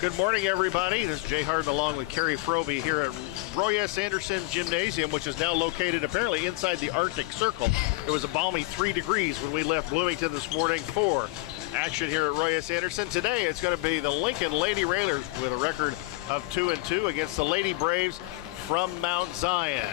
Good morning, everybody. This is Jay Harden along with Kerry Froby here at Roy S. Anderson Gymnasium, which is now located apparently inside the Arctic Circle. It was a balmy 3 degrees when we left Bloomington this morning for action here at Roy S. Anderson. Today it's going to be the Lincoln Lady Railers with a record of 2-2 against the Lady Braves from Mount Zion.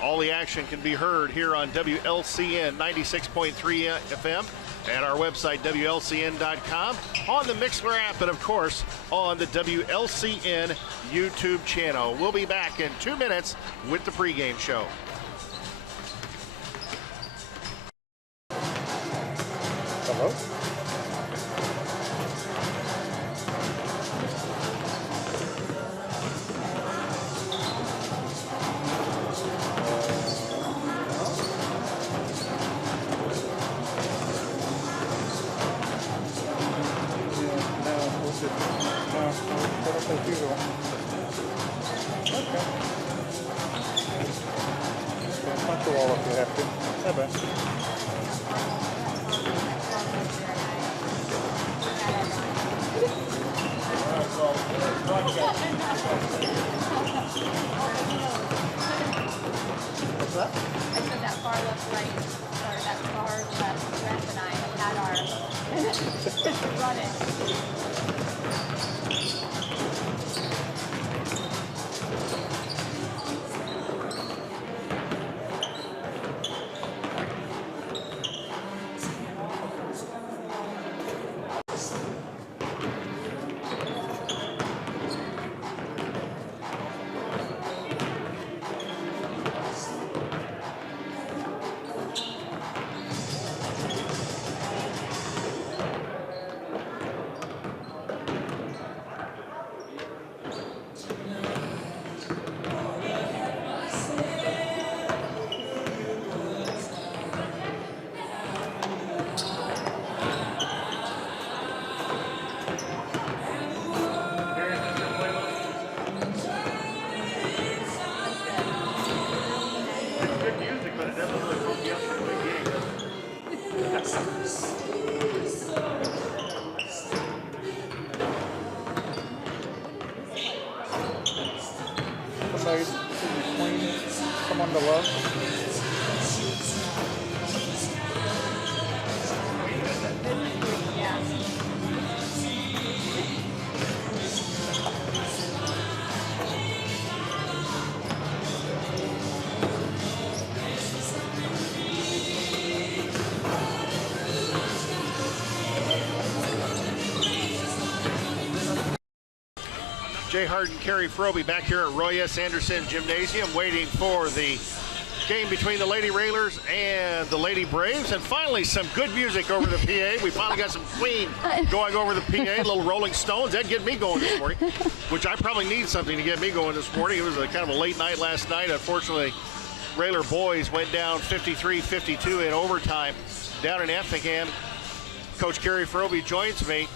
All the action can be heard here on WLCN 96.3 FM and our website, WLCN.com, on the Mixler app, and, of course, on the WLCN YouTube channel. We'll be back in 2 minutes with the pregame show. Hello? Jay Harden, Kerry Froby back here at Roy S. Anderson Gymnasium waiting for the game between the Lady Railers and the Lady Braves. And finally, some good music over the PA. We finally got some Queen going over the PA, little Rolling Stones. That'd get me going this morning, which I probably need something to get me going this morning. It was a kind of a late night last night. Unfortunately, Railer boys went down 53-52 in overtime down in Effingham. Coach Kerry Froby joins me.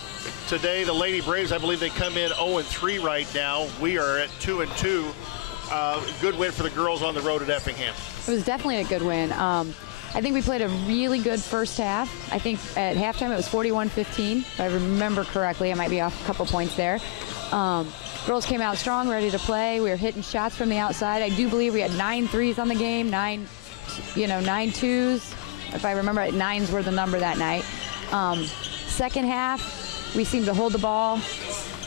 Today, the Lady Braves, I believe they come in 0-3 right now. We are at 2-2. Good win for the girls on the road at Effingham. It was definitely a good win. I think we played a really good first half. I think at halftime it was 41-15, if I remember correctly. I might be off a couple points there. Girls came out strong, ready to play. We were hitting shots from the outside. I do believe we had 9 threes on the game, 9 twos. If I remember right, 9s were the number that night. Second half, we seemed to hold the ball.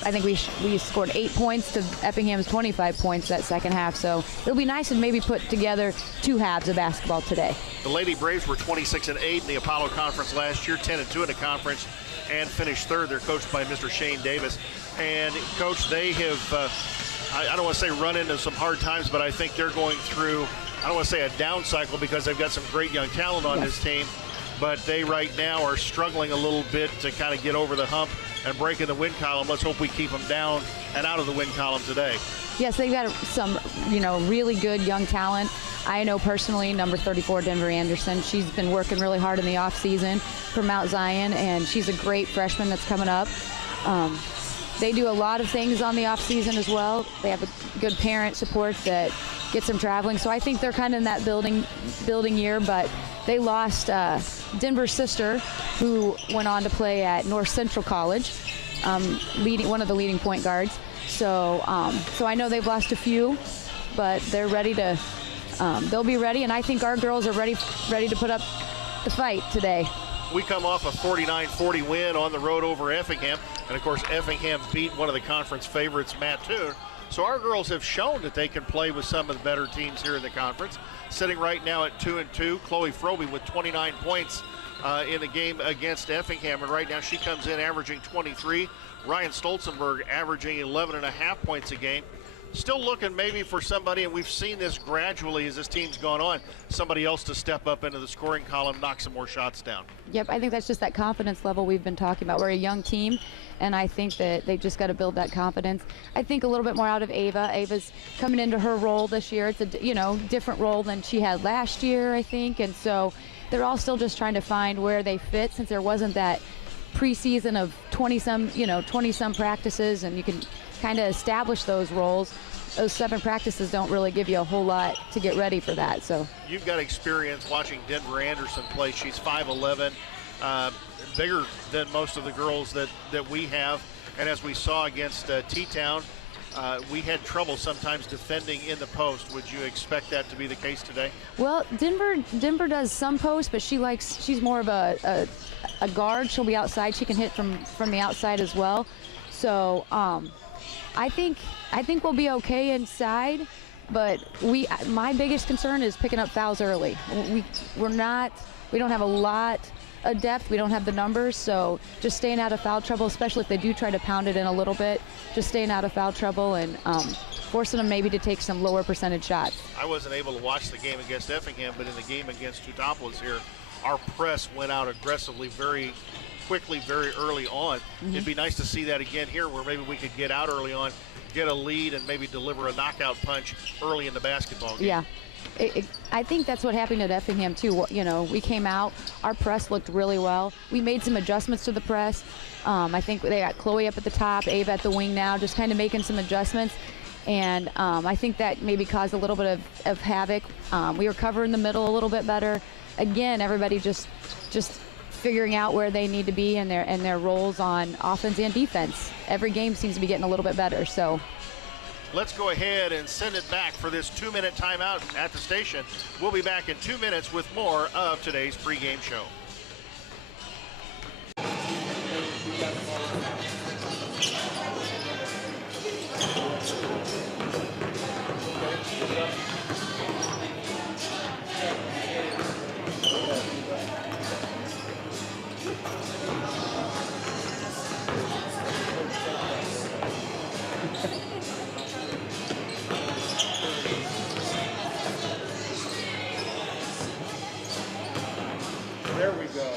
I think we scored 8 points to Effingham's 25 points that second half. So it'll be nice to maybe put together 2 halves of basketball today. The Lady Braves were 26-8 in the Apollo Conference last year, 10-2 in the conference, and finished third. They're coached by Mr. Shane Davis. And, Coach, they have, I don't want to say run into some hard times, but I think they're going through, I don't want to say a down cycle because they've got some great young talent on this team. But they right now are struggling a little bit to kind of get over the hump and break in the win column. Let's hope we keep them down and out of the win column today. Yes, they've got some, really good young talent. I know personally number 34, Denver Anderson. She's been working really hard in the offseason for Mount Zion, and she's a great freshman that's coming up. They do a lot of things on the offseason as well. They have a good parent support that gets them traveling. So I think they're kind of in that building year, but they lost Denver's sister, who went on to play at North Central College. one of the leading point guards. So so I know they've lost a few, but they're ready to. They'll be ready, and I think our girls are ready to put up the fight today. We come off a 49-40 win on the road over Effingham, and of course Effingham beat one of the conference favorites, Mattoon. So our girls have shown that they can play with some of the better teams here in the conference. Sitting right now at 2-2, Chloe Frobe with 29 points in the game against Effingham, and right now she comes in averaging 23. Ryan Stolzenberg averaging 11.5 points a game. Still looking maybe for somebody, and we've seen this gradually as this team's gone on, somebody else to step up into the scoring column, knock some more shots down. Yep, I think that's just that confidence level we've been talking about. We're a young team, and I think that they've just got to build that confidence. I think a little bit more out of Ava. Ava's coming into her role this year. It's a different role than she had last year, I think, and so they're all still just trying to find where they fit, since there wasn't that preseason of 20-some practices, and you can kind of establish those roles. Those 7 practices don't really give you a whole lot to get ready for that. So you've got experience watching Denver Anderson play. She's 5'11", bigger than most of the girls that we have. And as we saw against T-Town, we had trouble sometimes defending in the post. Would you expect that to be the case today? Well, Denver does some post, but she's more of a guard. She'll be outside. She can hit from the outside as well. So I think we'll be okay inside, but my biggest concern is picking up fouls early. We don't have a lot of depth. We don't have the numbers, so just staying out of foul trouble, especially if they do try to pound it in a little bit, just staying out of foul trouble and forcing them maybe to take some lower percentage shots. I wasn't able to watch the game against Effingham, but in the game against Teutopolis here, our press went out aggressively very quickly, very early on. It'd be nice to see that again here, where maybe we could get out early on, get a lead, and maybe deliver a knockout punch early in the basketball game. Yeah. I think that's what happened at Effingham too. We came out, our press looked really well. We made some adjustments to the press. I think they got Chloe up at the top, Ava at the wing now, just kind of making some adjustments. And I think that maybe caused a little bit of havoc. We were covering the middle a little bit better. Again, everybody just figuring out where they need to be and their roles on offense and defense. Every game seems to be getting a little bit better. So let's go ahead and send it back for this 2-minute timeout at the station. We'll be back in 2 minutes with more of today's pregame show. There we go.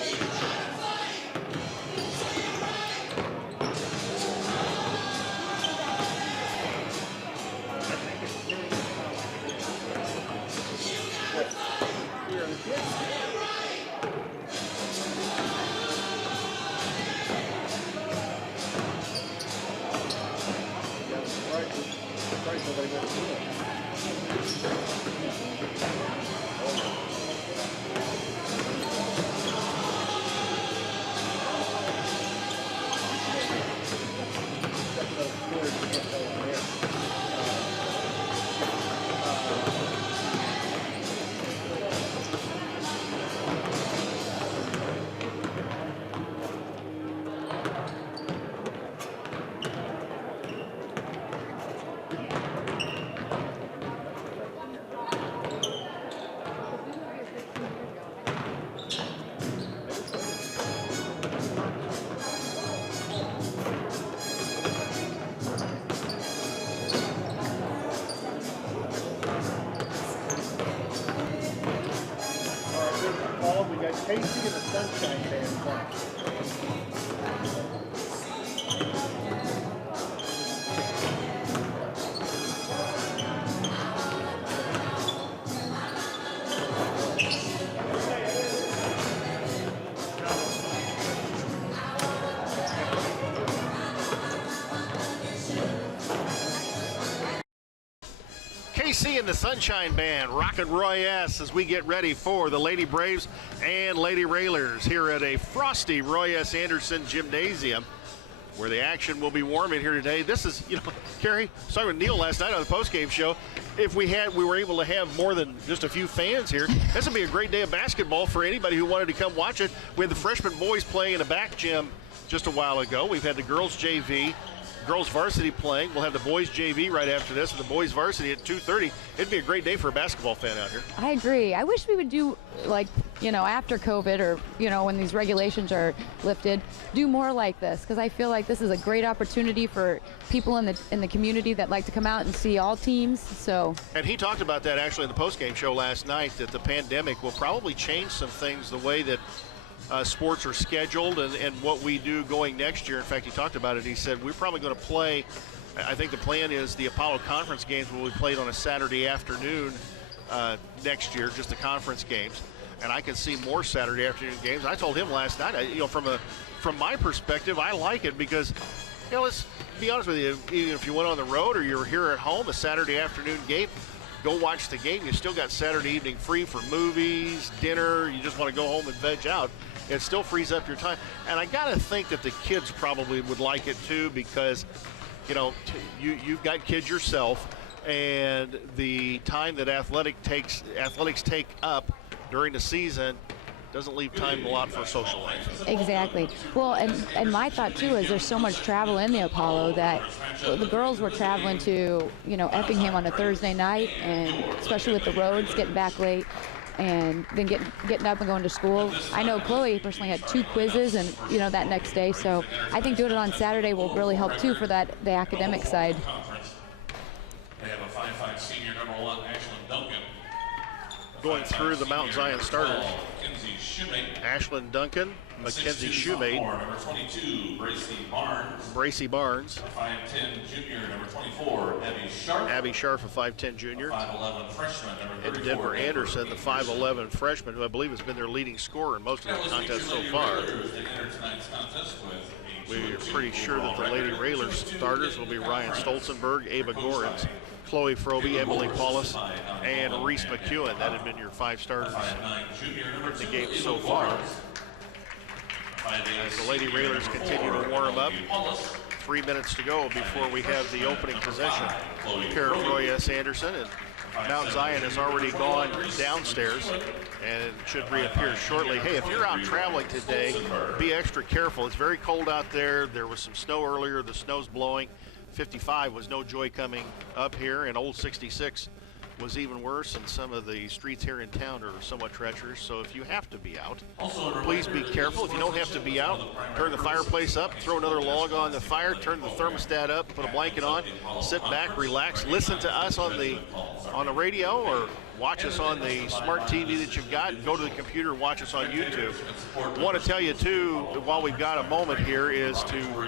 Casey and the Sunshine Band playing. KC and the Sunshine Band rocking Roy S. as we get ready for the Lady Braves and Lady Railers here at a frosty Roy S. Anderson Gymnasium. where the action will be warm in here today. This is, Carrie, I was talking with Neil last night on the postgame show. If we were able to have more than just a few fans here, this would be a great day of basketball for anybody who wanted to come watch it. We had the freshman boys playing in a back gym just a while ago. We've had the girls JV, girls varsity playing. We'll have the boys JV right after this, and the boys varsity at 2:30. It'd be a great day for a basketball fan out here. I agree. I wish we would do, after COVID or, when these regulations are lifted, do more like this, because I feel like this is a great opportunity for people in the community that like to come out and see all teams. So. And he talked about that actually in the postgame show last night, that the pandemic will probably change some things, the way that sports are scheduled and what we do going next year. In fact, he talked about it. He said we're probably going to play, I think the plan is the Apollo Conference games will be played on a Saturday afternoon next year, just the conference games. And I can see more Saturday afternoon games. I told him last night, from my perspective, I like it because, let's be honest with you, even if you went on the road or you're here at home, a Saturday afternoon game, go watch the game. You still got Saturday evening free for movies, dinner. You just want to go home and veg out. It still frees up your time. And I got to think that the kids probably would like it too, because, you've got kids yourself, and the time that athletics take up during the season doesn't leave time a lot for social life. Exactly. Well, and my thought too is there's so much travel in the Apollo that the girls were traveling to, Effingham on a Thursday night, and especially with the roads, getting back late and then getting up and going to school. I know Chloe personally had 2 quizzes and, that next day. So I think doing it on Saturday will really help too for the academic side. They have a 5'5" senior, number 1, Ashlyn Duncan. Going through the Mount Zion starters. Ashlyn Duncan, Mackenzie Shoemate, number 22, Bracy Barnes, 5'10" junior, number 24, Abby Sharf, a 5'10" junior, 5'11" freshman, number 34, and Denver Anderson, the 5'11" freshman, who I believe has been their leading scorer in most of the contests so far. We're pretty sure that the Lady Railers starters will be Ryan Stolzenberg, Ava Gorins, Chloe Froby, Emily Paulus, and Reese McEwen. That had been your 5 starters in the game so far. As the Lady Railers continue to warm up, 3 minutes to go before we have the opening possession. Pair of Roy S. Anderson, and Mount Zion has already gone downstairs and should reappear shortly. Hey, if you're out traveling today, be extra careful. It's very cold out there. There was some snow earlier. The snow's blowing. 55 was no joy coming up here, and Old 66 was even worse, and some of the streets here in town are somewhat treacherous. So if you have to be out, please be careful. If you don't have to be out, turn the fireplace up, throw another log on the fire, turn the thermostat up, put a blanket on, sit back, relax, listen to us on the radio, or watch us on the smart TV that you've got. Go to the computer and watch us on YouTube. I want to tell you too, while we've got a moment here, is to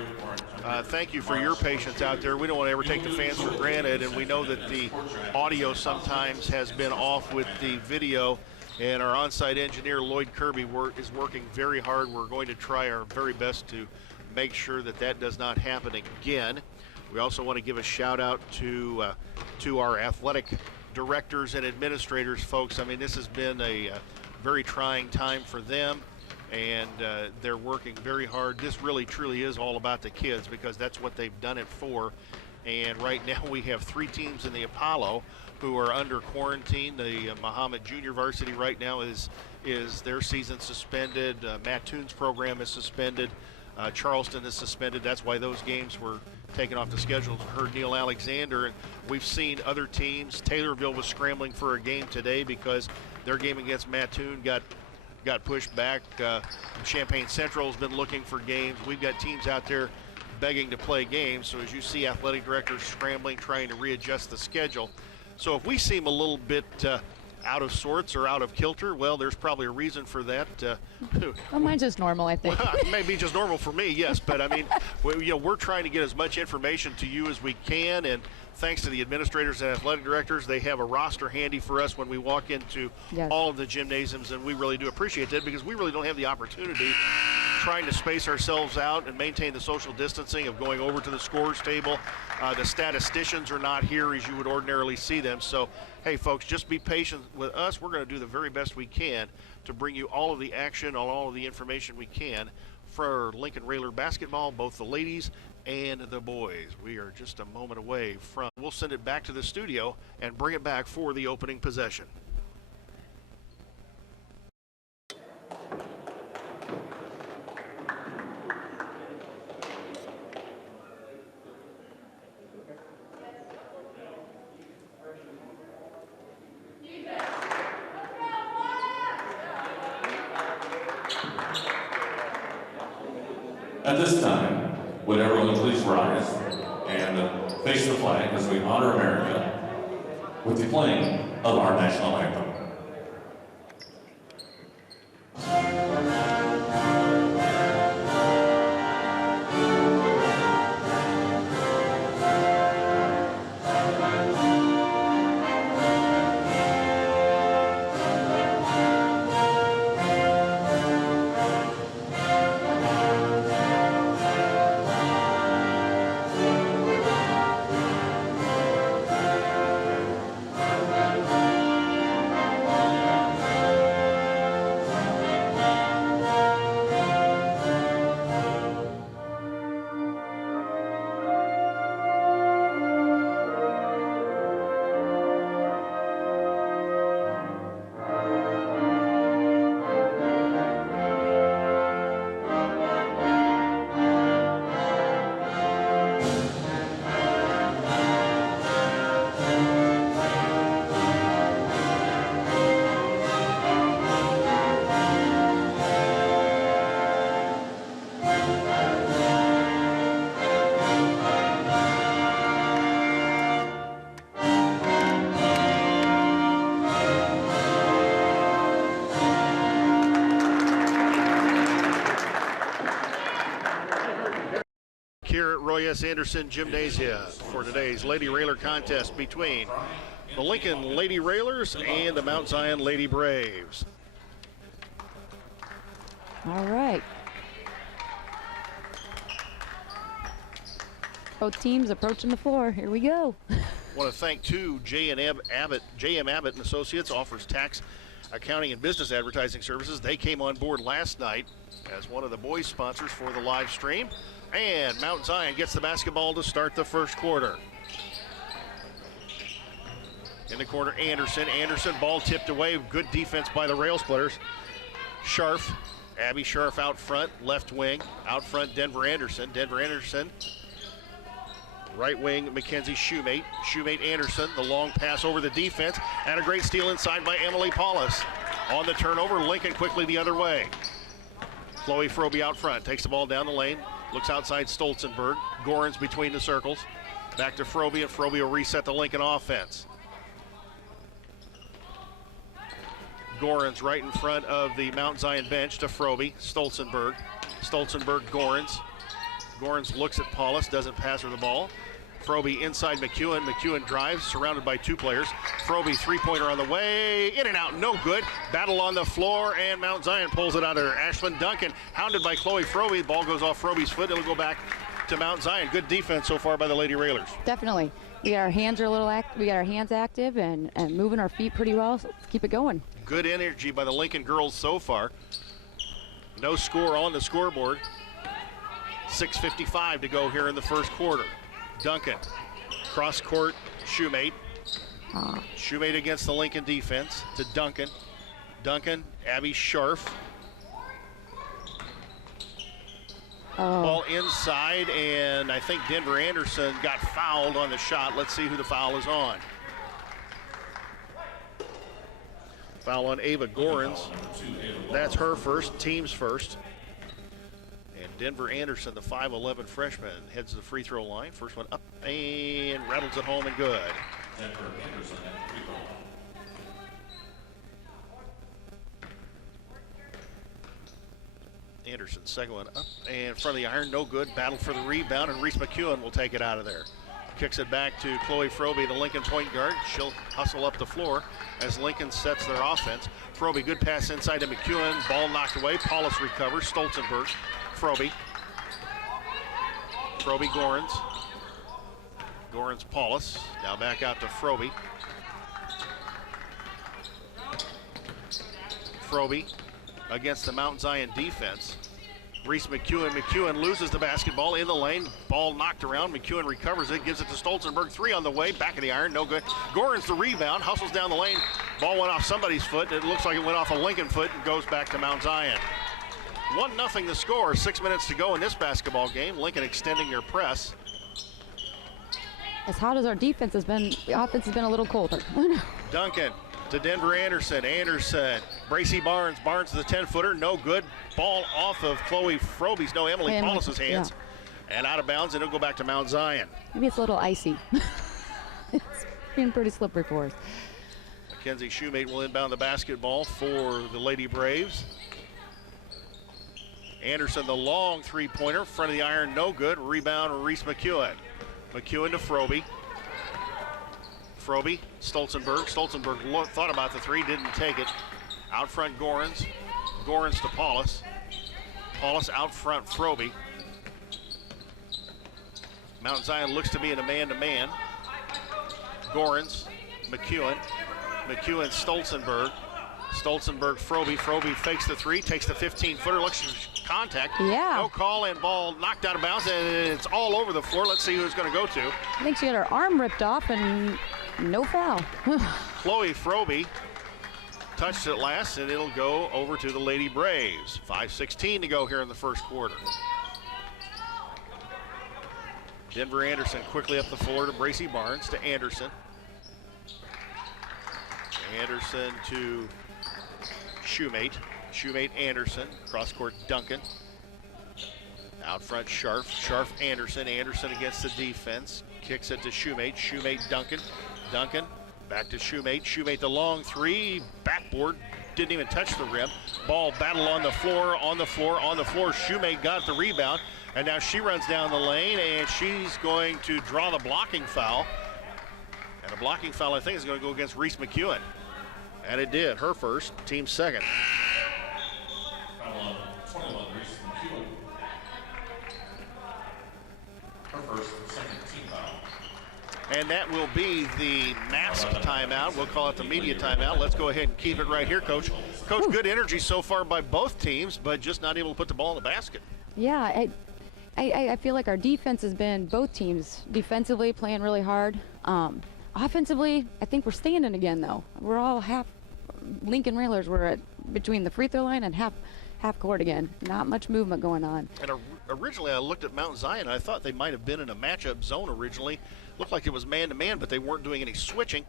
thank you for your patience out there. We don't want to ever take the fans for granted, and we know that the audio sometimes has been off with the video, and our on-site engineer Lloyd Kirby is working very hard. We're going to try our very best to make sure that that does not happen again. We also want to give a shout out to our athletic directors and administrators, folks. I mean, this has been a very trying time for them, and they're working very hard. This really truly is all about the kids, because that's what they've done it for. And right now we have 3 teams in the Apollo who are under quarantine. The Muhammad Junior Varsity right now is their season suspended. Mattoon's program is suspended. Charleston is suspended. That's why those games were taken off the schedule. Heard Neil Alexander, and we've seen other teams. Taylorville was scrambling for a game today because their game against Mattoon got pushed back. Champaign Central has been looking for games. We've got teams out there begging to play games. So as you see athletic directors scrambling, trying to readjust the schedule. So if we seem a little bit out of sorts or out of kilter, well, there's probably a reason for that. Well, mine's just normal, I think. Well, it may be just normal for me, yes, but I mean, we're trying to get as much information to you as we can, and thanks to the administrators and athletic directors, they have a roster handy for us when we walk into all of the gymnasiums, and we really do appreciate that, because we really don't have the opportunity trying to space ourselves out and maintain the social distancing of going over to the scores table. The statisticians are not here as you would ordinarily see them. So, hey, folks, just be patient with us. We're going to do the very best we can to bring you all of the action, all of the information we can for Lincoln Railer basketball, both the ladies and the boys. We are just a moment away from. We'll send it back to the studio and bring it back for the opening possession. At this time, would everyone please rise and face the flag as we honor America with the playing of our national anthem. Here at Roy S. Anderson Gymnasia for today's Lady Railer contest between the Lincoln Lady Railers and the Mount Zion Lady Braves. All right. Both teams approaching the floor. Here we go. Want to thank J.M. Abbott and Associates offers tax, accounting, and business advertising services. They came on board last night as one of the boys' sponsors for the live stream. And Mount Zion gets the basketball to start the first quarter. In the corner, Anderson. Anderson, ball tipped away. Good defense by the Rail Splitters. Scharf, Abby Scharf out front, left wing. Out front, Denver Anderson. Denver Anderson. Right wing, Mackenzie Shoemate. Shoemate Anderson, the long pass over the defense. And a great steal inside by Emily Paulus. On the turnover, Lincoln quickly the other way. Chloe Froby out front, takes the ball down the lane. Looks outside Stolzenberg. Gorens between the circles. Back to Froby, and Froby will reset the Lincoln offense. Gorens right in front of the Mount Zion bench to Froby. Stolzenberg. Stolzenberg, Gorens. Gorens looks at Paulus, doesn't pass her the ball. Froby inside McEwen. McEwen drives, surrounded by two players. Froby three-pointer on the way. In and out, no good. Battle on the floor, and Mount Zion pulls it out of there. Ashlyn Duncan, hounded by Chloe Froby. The ball goes off Froby's foot. It'll go back to Mount Zion. Good defense so far by the Lady Railers. Definitely. We got our hands are a little we got our hands active and moving our feet pretty well. So let's keep it going. Good energy by the Lincoln girls so far. No score on the scoreboard. 6:55 to go here in the first quarter. Duncan, cross court, Shoemate. Shoemate against the Lincoln defense to Duncan. Duncan, Abby Scharf. Ball inside, and I think Denver Anderson got fouled on the shot. Let's see who the foul is on. Foul on Ava Gorens. That's her first, team's first. And Denver Anderson, the 5'11 freshman, heads to the free throw line. First one up and rattles it home and good. Denver Anderson at free throw line. Anderson, second one up and in front of the iron, no good. Battle for the rebound, and Reese McEwen will take it out of there. Kicks it back to Chloe Froby, the Lincoln point guard. She'll hustle up the floor as Lincoln sets their offense. Froby, good pass inside to McEwen. Ball knocked away. Paulus recovers. Stolzenberg. Froby. Froby, Gorens. Gorens, Paulus. Now back out to Froby. Froby against the Mount Zion defense. Reese McEwen. McEwen loses the basketball in the lane. Ball knocked around. McEwen recovers it, gives it to Stolzenberg. 3 on the way. Back of the iron. No good. Gorin's the rebound. Hustles down the lane. Ball went off somebody's foot. It looks like it went off a Lincoln foot and goes back to Mount Zion. 1-0 the score. 6 minutes to go in this basketball game. Lincoln extending their press. As hot as our defense has been, the offense has been a little colder. Duncan to Denver Anderson. Anderson. Bracy Barnes. Barnes to the 10-footer. No good. Ball off of Chloe Froby's, no, Emily Paulus' hands. Yeah. And out of bounds, and it'll go back to Mount Zion. Maybe it's a little icy. It's been pretty slippery for us. Mackenzie Shoemate will inbound the basketball for the Lady Braves. Anderson, the long three-pointer, front of the iron, no good. Rebound, Reese McEwen. McEwen to Froby. Froby, Stolzenberg. Stolzenberg thought about the three, didn't take it. Out front, Gorins. Gorins to Paulus. Paulus out front, Froby. Mount Zion looks to be in a man-to-man. Gorins, McEwen. McEwen, Stolzenberg. Stolzenberg, Froby. Froby fakes the three, takes the 15-footer, looks for contact. Yeah. No call, and ball knocked out of bounds, and it's all over the floor. Let's see who it's going to go to. I think she had her arm ripped off, and no foul. Chloe Froby touched it last, and it'll go over to the Lady Braves. 5:16 to go here in the first quarter. Denver Anderson quickly up the floor to Bracy Barnes, to Anderson. Anderson to Shoemate. Shoemate Anderson. Cross court Duncan. Out front Scharf. Scharf Anderson. Anderson against the defense. Kicks it to Shoemate. Shoemate Duncan. Duncan back to Shoemate. Shoemate the long three. Backboard. Didn't even touch the rim. Ball battle on the floor, on the floor, on the floor. Shoemate got the rebound. And now she runs down the lane, and she's going to draw the blocking foul. And a blocking foul, I think, is going to go against Reese McEwen. And it did. Her first, team second. Foul on 21, Reese McEwen. Her first, second team foul. And that will be the mask timeout. We'll call it the media timeout. Let's go ahead and keep it right here, Coach. Coach, good energy so far by both teams, but just not able to put the ball in the basket. Yeah, I feel like our defense has been, both teams, defensively playing really hard. Offensively, I think we're standing again, though. We're all half, Lincoln Railers were at between the free throw line and half court again. Not much movement going on. And originally I looked at Mount Zion, and I thought they might have been in a matchup zone originally. Looked like it was man-to-man, but they weren't doing any switching.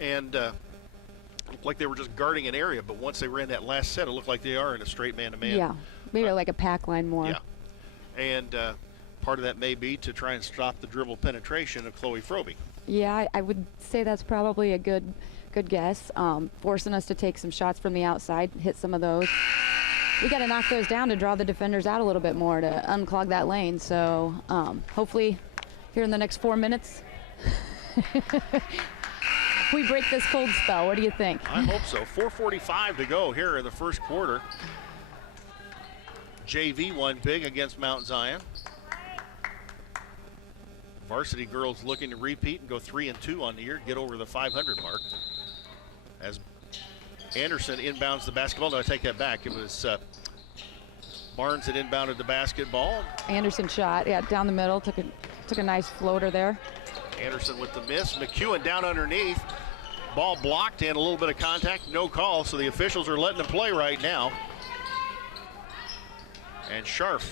And looked like they were just guarding an area, but once they were in that last set, it looked like they are in a straight man-to-man. Yeah, maybe like a pack line more. Yeah. And part of that may be to try and stop the dribble penetration of Chloe Froby. Yeah, I would say that's probably a good guess. Forcing us to take some shots from the outside, hit some of those. We got to knock those down to draw the defenders out a little bit more to unclog that lane. So hopefully here in the next 4 minutes, we break this cold spell. What do you think? I hope so. 4:45 to go here in the first quarter. JV won big against Mount Zion. Varsity girls looking to repeat and go 3-2 on the year, get over the 500 mark. As Anderson inbounds the basketball. No, I take that back. It was Barnes that inbounded the basketball. Anderson shot, yeah, down the middle, took a nice floater there. Anderson with the miss. McEwen down underneath. Ball blocked and a little bit of contact, no call, so the officials are letting them play right now. And Scharf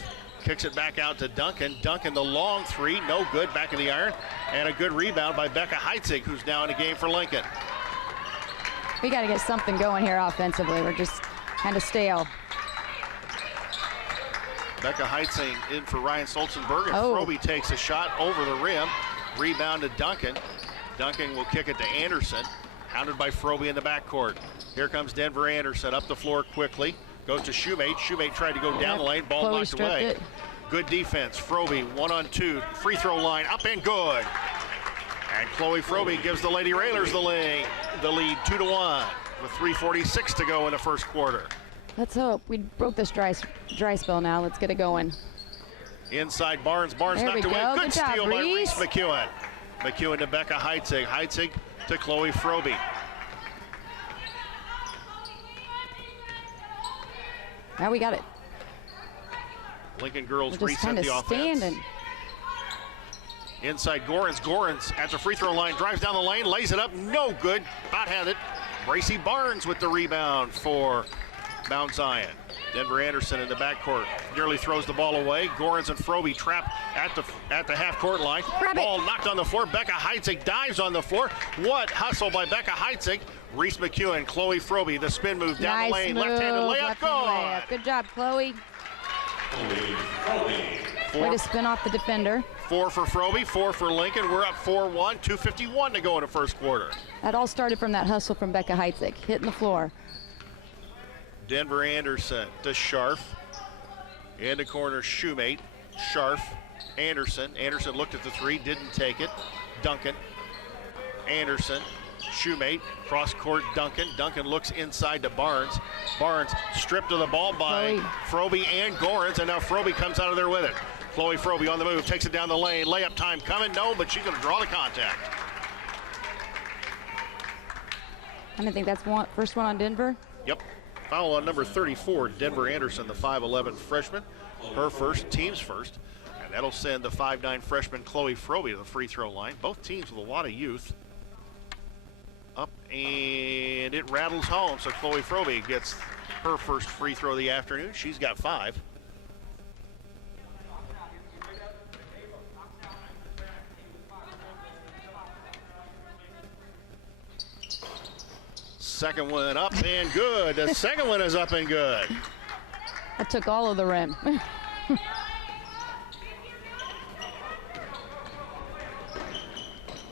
kicks it back out to Duncan. Duncan, the long three, no good, back of the iron. And a good rebound by Becca Heitzig, who's now in the game for Lincoln. We got to get something going here offensively. We're just kind of stale. Becca Heitzig in for Ryan Stolzenberg, and Froby takes a shot over the rim. Rebound to Duncan. Duncan will kick it to Anderson, hounded by Froby in the backcourt. Here comes Denver Anderson up the floor quickly. Goes to Shoemate. Shoemate tried to go down the lane. Ball knocked away. It. Good defense. Froby 1-on-2. Free throw line up and good. And Chloe Froby gives the Lady Railers the lead 2-1 with 3:46 to go in the first quarter. Let's hope. We broke this dry spell now. Let's get it going. Inside Barnes. Barnes there knocked away. Go. Good Good steal job, by Reese McEwen. McEwen to Becca Heitzig. Heitzig to Chloe Froby. Now we got it. Lincoln girls We're just reset kind of the offense. standing. Inside Gorins. Gorins at the free throw line, drives down the lane, lays it up, no good. Not had it. Bracy Barnes with the rebound for Mount Zion. Denver Anderson in the backcourt nearly throws the ball away. Gorins and Frobe trapped at the half-court line. Ball knocked on the floor. Becca Heitzig dives on the floor. What hustle by Becca Heitzig. Reese McEwen, Chloe Frobe, the spin move down the lane. Left-handed layup, good. Good job, Chloe. Way to spin off the defender. 4 for Frobe, 4 for Lincoln. We're up 4-1, 2:51 to go in the first quarter. That all started from that hustle from Becca Heitzig, hitting the floor. Denver Anderson to Scharf. In the corner, Shoemate. Scharf. Anderson. Anderson looked at the three, didn't take it. Duncan. Anderson. Shoemate. Cross court, Duncan. Duncan looks inside to Barnes. Barnes stripped of the ball by Frobe and Gorins, and now Frobe comes out of there with it. Chloe Frobe on the move, takes it down the lane. Layup time coming, no, but she's going to draw the contact. I don't think that's first one on Denver. Yep. Foul on number 34, Denver Anderson, the 5'11 freshman. Her first, team's first. And that'll send the 5'9 freshman Chloe Frobe to the free throw line. Both teams with a lot of youth. Up, and it rattles home, so Chloe Frobe gets her first free throw of the afternoon. She's got 5. Second one up and good. The second one is up and good. That took all of the rim.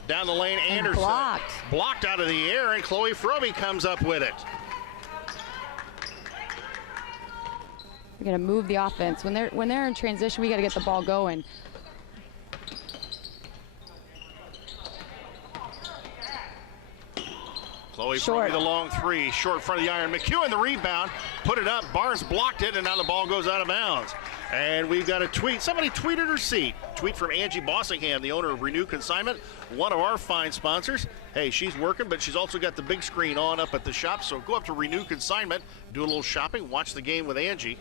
Down the lane, Anderson. Blocked out of the air, and Chloe Frobe comes up with it. We got to move the offense. When they're in transition, we got to get the ball going. Chloe Frobe, the long three, short front of the iron. McEwen, the rebound, put it up. Barnes blocked it, and now the ball goes out of bounds. And we've got a tweet. Somebody tweeted her seat. Tweet from Angie Bossingham, the owner of Renew Consignment, one of our fine sponsors. Hey, she's working, but she's also got the big screen on up at the shop. So go up to Renew Consignment, do a little shopping, watch the game with Angie.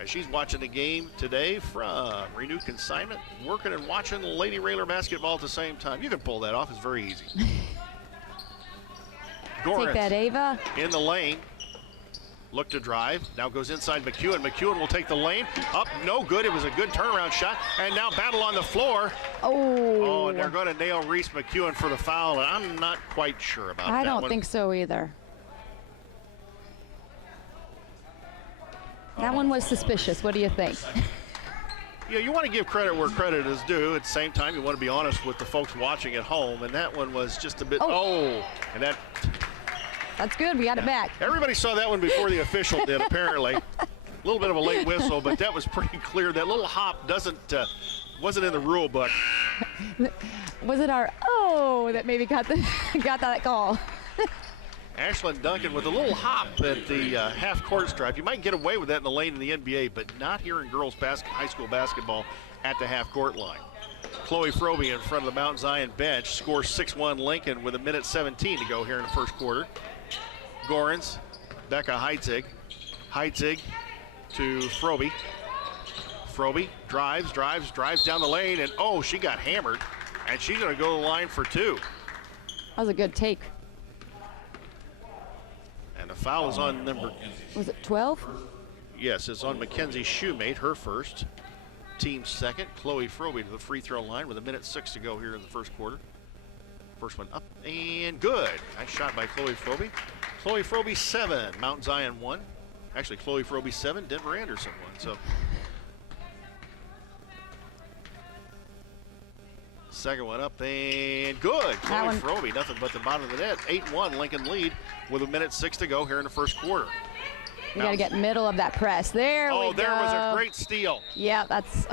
As she's watching the game today from Renew Consignment, working and watching Lady Railer basketball at the same time. You can pull that off. It's very easy. Gorins take that, Ava. In the lane. Look to drive. Now goes inside McEwen. McEwen will take the lane. Up, no good. It was a good turnaround shot. And now battle on the floor. Oh, and they're going to nail Reese McEwen for the foul. And I'm not quite sure about that one. I don't think so either. That one was suspicious. What do you think? Yeah, you want to give credit where credit is due. At the same time, you want to be honest with the folks watching at home. And that one was just a bit, and that... That's good. We got it back. Everybody saw that one before the official did, apparently. A little bit of a late whistle, but that was pretty clear. That little hop wasn't in the rule book. Was it our that maybe got that call? Ashlyn Duncan with a little hop at the half-court stripe. You might get away with that in the lane in the NBA, but not here in girls high school basketball at the half-court line. Chloe Frobe in front of the Mount Zion bench scores 6-1 Lincoln with 1:17 to go here in the first quarter. Gorins, Becca Heitzig. Heitzig to Frobe. Frobe drives down the lane, and she got hammered, and she's going to go to the line for 2. That was a good take. And the foul is on number... Was it 12? Yes, it's on Mackenzie Shoemate, her first. Team second. Chloe Frobe to the free throw line with 1:06 to go here in the first quarter. First one up and good. Nice shot by Chloe Frobe. Chloe Frobe 7, Mount Zion 1. Actually, Chloe Frobe 7, Denver Anderson 1. So second one up and good. Chloe Frobe, nothing but the bottom of the net. 8-1 Lincoln lead with 1:06 to go here in the first quarter. You got to get middle of that press. There we go. There was a great steal. Yeah, that's.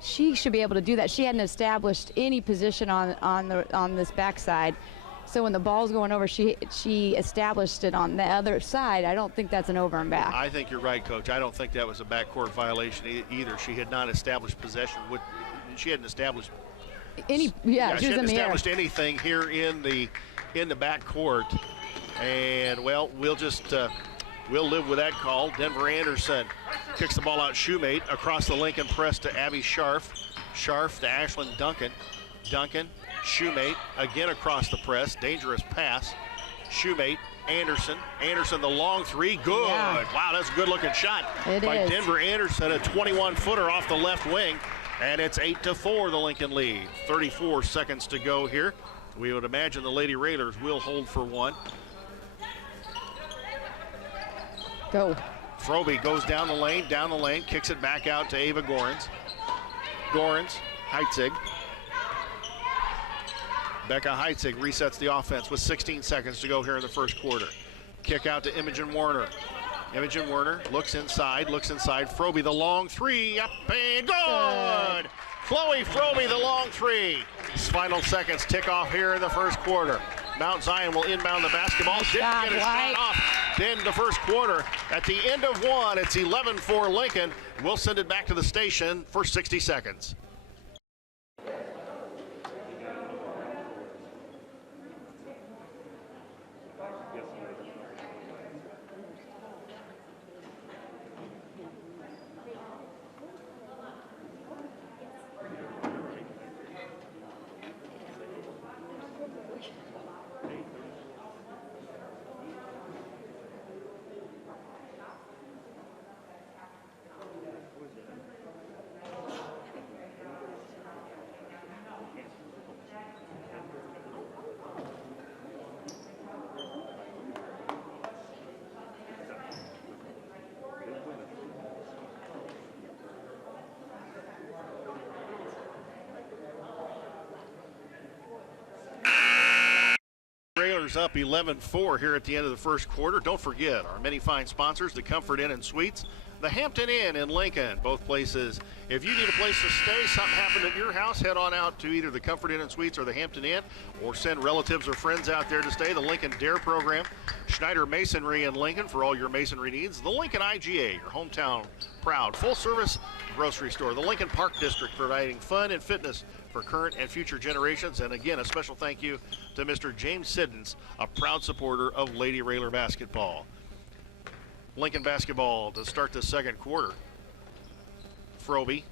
She should be able to do that. She hadn't established any position on this backside. So when the ball's going over, she established it on the other side. I don't think that's an over and back. I think you're right, Coach. I don't think that was a backcourt violation either. She had not established possession. She hadn't established any. Yeah, she was in the air. Established anything here in the backcourt. And we'll just We'll live with that call. Denver Anderson kicks the ball out. Shoemate across the Lincoln press to Abby Scharf. Scharf to Ashlyn Duncan. Duncan, Shoemate again across the press. Dangerous pass. Shoemate, Anderson. Anderson, the long three. Good. Yeah. Wow, that's a good looking shot It by is. Denver Anderson. A 21-footer off the left wing. And it's 8-4, the Lincoln lead. 34 seconds to go here. We would imagine the Lady Railers will hold for one. Go. Froby goes down the lane, kicks it back out to Ava Gorens. Gorens, Heitzig. Becca Heitzig resets the offense with 16 seconds to go here in the first quarter. Kick out to Imogen Werner. Imogen Werner looks inside. Froby, the long three, up and good! Chloe Froby, the long three. Final seconds tick off here in the first quarter. Mount Zion will inbound the basketball. Didn't get a shot off in the first quarter. At the end of one, it's 11-4 Lincoln. We'll send it back to the station for 60 seconds. Railers up 11-4 here at the end of the first quarter. Don't forget our many fine sponsors, the Comfort Inn and Suites, the Hampton Inn in Lincoln. Both places, if you need a place to stay, something happened at your house, head on out to either the Comfort Inn and Suites or the Hampton Inn, or send relatives or friends out there to stay. The Lincoln Dare program, Schneider Masonry in Lincoln for all your masonry needs. The Lincoln IGA, your hometown proud full-service grocery store. The Lincoln Park District, providing fun and fitness for current and future generations. And again, a special thank you to Mr. James Siddons, a proud supporter of Lady Railer basketball. Lincoln basketball to start the second quarter. Froby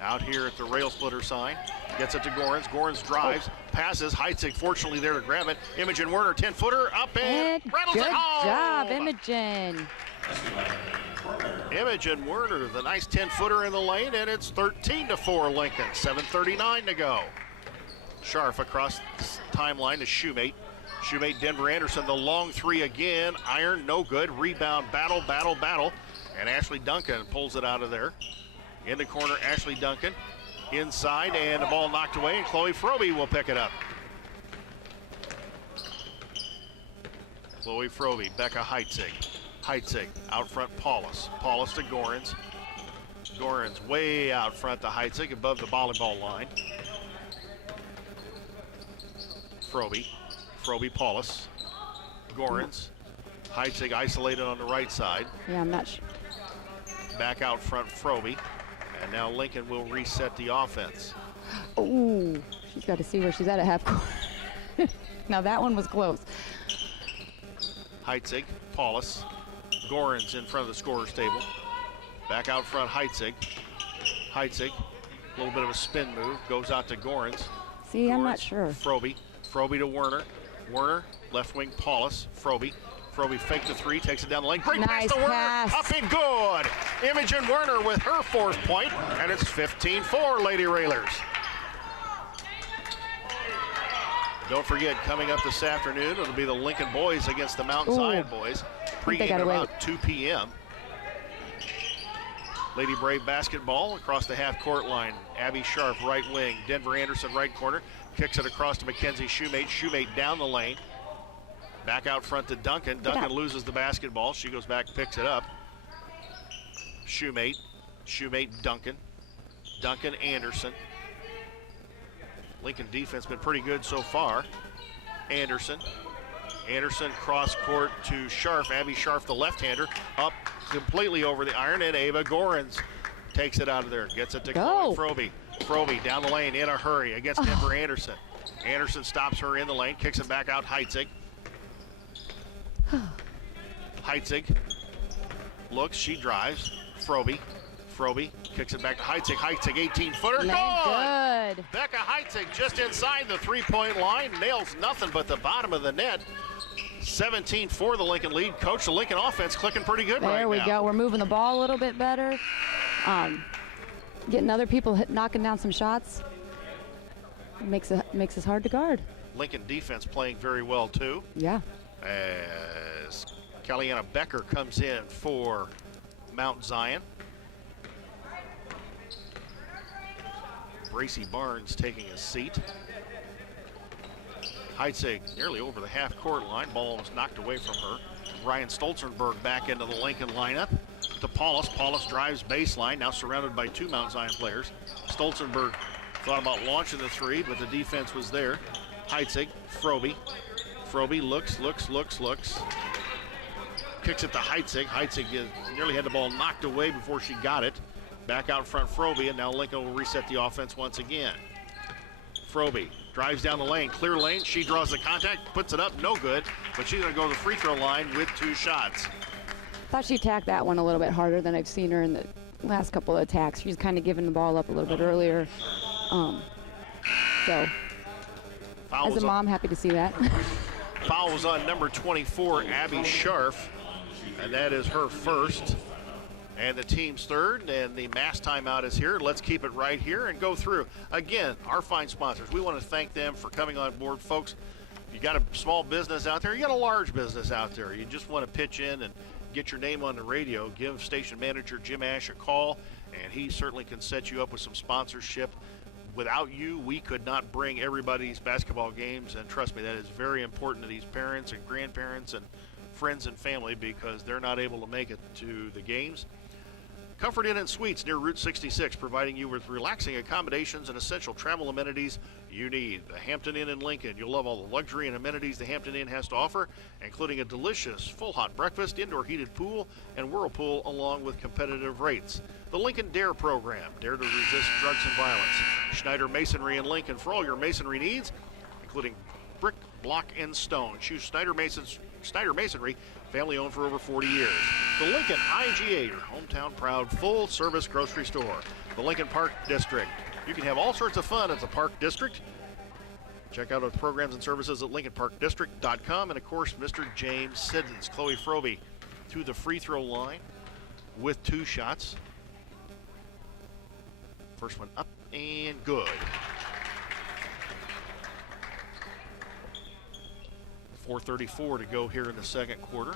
out here at the rail splitter sign. Gets it to Gorens. Gorens drives, passes. Heitzig fortunately there to grab it. Imogen Werner, 10-footer, up and rattles it home. Good job, Imogen. Imogen Werner, the nice 10-footer in the lane, and it's 13-4 Lincoln. 7:39 to go. Scharf across the timeline to Shoemate. Shoemate, Denver Anderson, the long three again. Iron, no good. Rebound, battle. And Ashley Duncan pulls it out of there. In the corner, Ashley Duncan. Inside, and the ball knocked away, and Chloe Froby will pick it up. Chloe Froby, Becca Heitzig. Heitzig out front, Paulus. Paulus to Gorens. Gorens way out front to Heitzig, above the volleyball line. Froby, Paulus. Gorens. Heitzig isolated on the right side. Yeah, I'm not sure. Back out front, Froby. And now Lincoln will reset the offense. Oh, she's got to see where she's at half court. Now that one was close. Heitzig, Paulus. Gorens in front of the scorer's table. Back out front, Heitzig. Heitzig, a little bit of a spin move, goes out to Gorens. See, I'm not Gorens, sure. Froby to Werner. Werner, left wing, Paulus. Froby faked the three, takes it down the lane. Great pass Nice to Werner, pass. up and good. Imogen Werner with her fourth point, and it's 15-4 Lady Railers. Don't forget, coming up this afternoon, it'll be the Lincoln boys against the Mount Zion boys. Pregame at about 2 p.m. Lady Brave basketball across the half-court line. Abby Scharf, right wing. Denver Anderson, right corner. Kicks it across to Mackenzie Shoemate. Shoemate down the lane. Back out front to Duncan. Duncan loses the basketball. She goes back, picks it up. Shoemate, Duncan. Duncan, Anderson. Lincoln defense been pretty good so far. Anderson cross court to Scharf. Abby Scharf, the left-hander, up completely over the iron, and Ava Gorens takes it out of there. Gets it to Chloe Froby. Froby down the lane in a hurry against Denver Anderson. Anderson stops her in the lane, kicks it back out, Heitzig. looks, she drives. Frobe kicks it back to Heitzig. Heitzig, 18-footer. Good. Becca Heitzig just inside the three-point line. Nails nothing but the bottom of the net. 17 for the Lincoln lead. Coach, the Lincoln offense clicking pretty good right now. There we go. We're moving the ball a little bit better. Getting other people knocking down some shots. Makes us hard to guard. Lincoln defense playing very well, too. Yeah. As Kellyanna Becker comes in for Mount Zion. Bracy Barnes taking a seat. Heitzig nearly over the half-court line. Ball was knocked away from her. Ryan Stolzenberg back into the Lincoln lineup. To Paulus. Paulus drives baseline, now surrounded by 2 Mount Zion players. Stolzenberg thought about launching the three, but the defense was there. Heitzig, Frobe. Frobe looks. Kicks it to Heitzig. Heitzig nearly had the ball knocked away before she got it. Back out front, Frobe, and now Lincoln will reset the offense once again. Frobe drives down the lane, clear lane. She draws the contact, puts it up, no good, but she's going to go to the free throw line with 2 shots. Thought she attacked that one a little bit harder than I've seen her in the last couple of attacks. She's kind of giving the ball up a little bit earlier. So, as a mom, happy to see that. Foul was on number 24, Abby Scharf, and that is her first. And the team's third, and the mass timeout is here. Let's keep it right here and go through. Again, our fine sponsors, we want to thank them for coming on board. Folks, you got a small business out there, you got a large business out there. You just want to pitch in and get your name on the radio. Give station manager Jim Ash a call, and he certainly can set you up with some sponsorship. Without you, we could not bring everybody's basketball games, and trust me, that is very important to these parents and grandparents and friends and family because they're not able to make it to the games. Comfort Inn and Suites near Route 66, providing you with relaxing accommodations and essential travel amenities you need. The Hampton Inn in Lincoln. You'll love all the luxury and amenities the Hampton Inn has to offer, including a delicious full hot breakfast, indoor heated pool, and whirlpool, along with competitive rates. The Lincoln DARE program, Dare to Resist Drugs and Violence. Schneider Masonry in Lincoln for all your masonry needs, including brick, block, and stone. Choose Schneider Masonry, family owned for over 40 years. The Lincoln IGA, your hometown proud full-service grocery store. The Lincoln Park District. You can have all sorts of fun at the Park District. Check out our programs and services at LincolnParkDistrict.com. And, of course, Mr. James Siddons. Chloe Frobe to the free throw line with 2 shots. First one up and good. 4:34 to go here in the second quarter.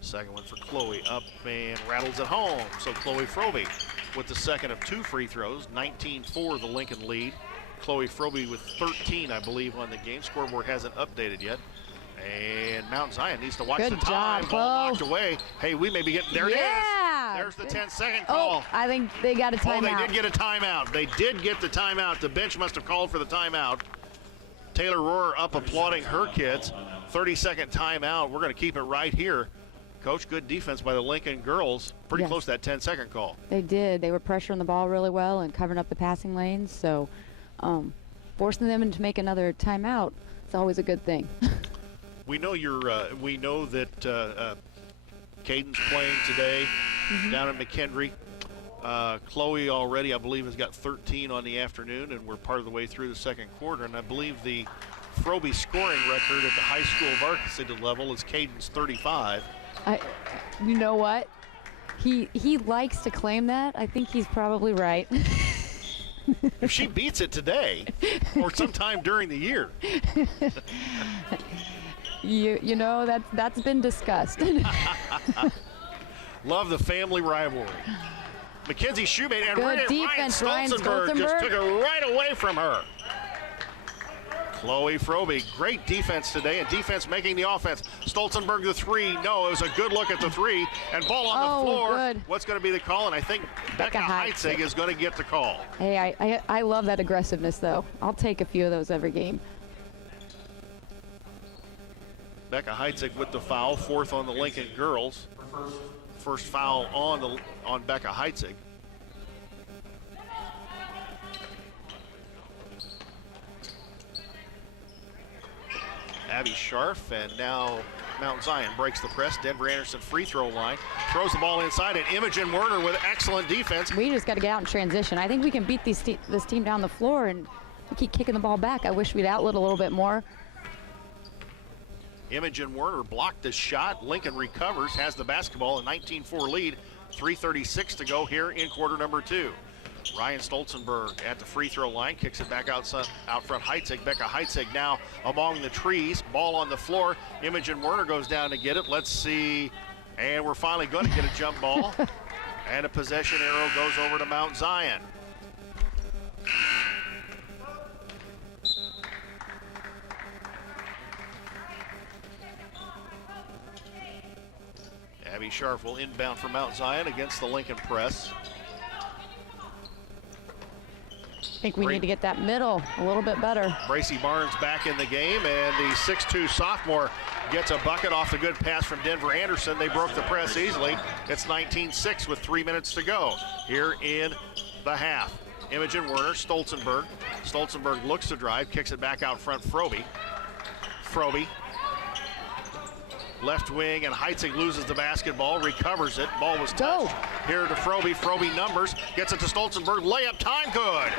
Second one for Chloe, up and rattles it home. So Chloe Frobe with the second of 2 free throws, 19 for the Lincoln lead. Chloe Frobe with 13, I believe, on the game. Scoreboard hasn't updated yet. And Mount Zion needs to watch Good the time. job, Ball knocked away. Hey, we may be getting there. Yeah. It is. There's the 10-second call. Oh, I think they got a timeout. Oh, they did get a timeout. They did get the timeout. The bench must have called for the timeout. Taylor Rohrer up applauding her kids. 30-second timeout. We're going to keep it right here. Coach, good defense by the Lincoln girls. Pretty close to that 10-second call. They did. They were pressuring the ball really well and covering up the passing lanes. So forcing them into make another timeout is always a good thing. We know we know that Caden's playing today down in McHenry. Chloe already, I believe, has got 13 on the afternoon, and we're part of the way through the second quarter. And I believe the Frobe scoring record at the high school varsity level is Caden's 35. You know what? He likes to claim that. I think he's probably right. If she beats it today or sometime during the year. You know, that's been discussed. Love the family rivalry. Mackenzie Shoemate and Good defense, Ryan Stolzenberg just took it right away from her. Chloe Frobe, great defense today, and defense making the offense. Stolzenberg the 3, no, it was a good look at the 3, and ball on the floor. Good. What's going to be the call? And I think Becca Heitzig is going to get the call. Hey, I love that aggressiveness, though. I'll take a few of those every game. Becca Heitzig with the foul, 4th on the Lincoln girls. First foul on Becca Heitzig. Abby Scharf, and now Mount Zion breaks the press. Denver Anderson free throw line. Throws the ball inside, and Imogen Werner with excellent defense. We just got to get out in transition. I think we can beat this team down the floor, and we keep kicking the ball back. I wish we'd outlet a little bit more. Imogen Werner blocked the shot. Lincoln recovers, has the basketball, a 19-4 lead. 3:36 to go here in quarter number 2. Ryan Stolzenberg at the free throw line, kicks it back out front. Heitzig, Becca Heitzig now among the trees. Ball on the floor. Imogen Werner goes down to get it. Let's see. And we're finally going to get a jump ball. And a possession arrow goes over to Mount Zion. Abby Scharf will inbound for Mount Zion against the Lincoln press. I think we need to get that middle a little bit better. Bracy Barnes back in the game, and the 6'2 sophomore gets a bucket off the good pass from Denver Anderson. They broke the press easily. It's 19-6 with 3 minutes to go here in the half. Imogen Werner, Stolzenberg. Stolzenberg looks to drive, kicks it back out front. Froby. Left wing, and Heitzig loses the basketball, recovers it. Ball was touched. Here to Froby. Froby numbers, gets it to Stolzenberg. Layup time, good.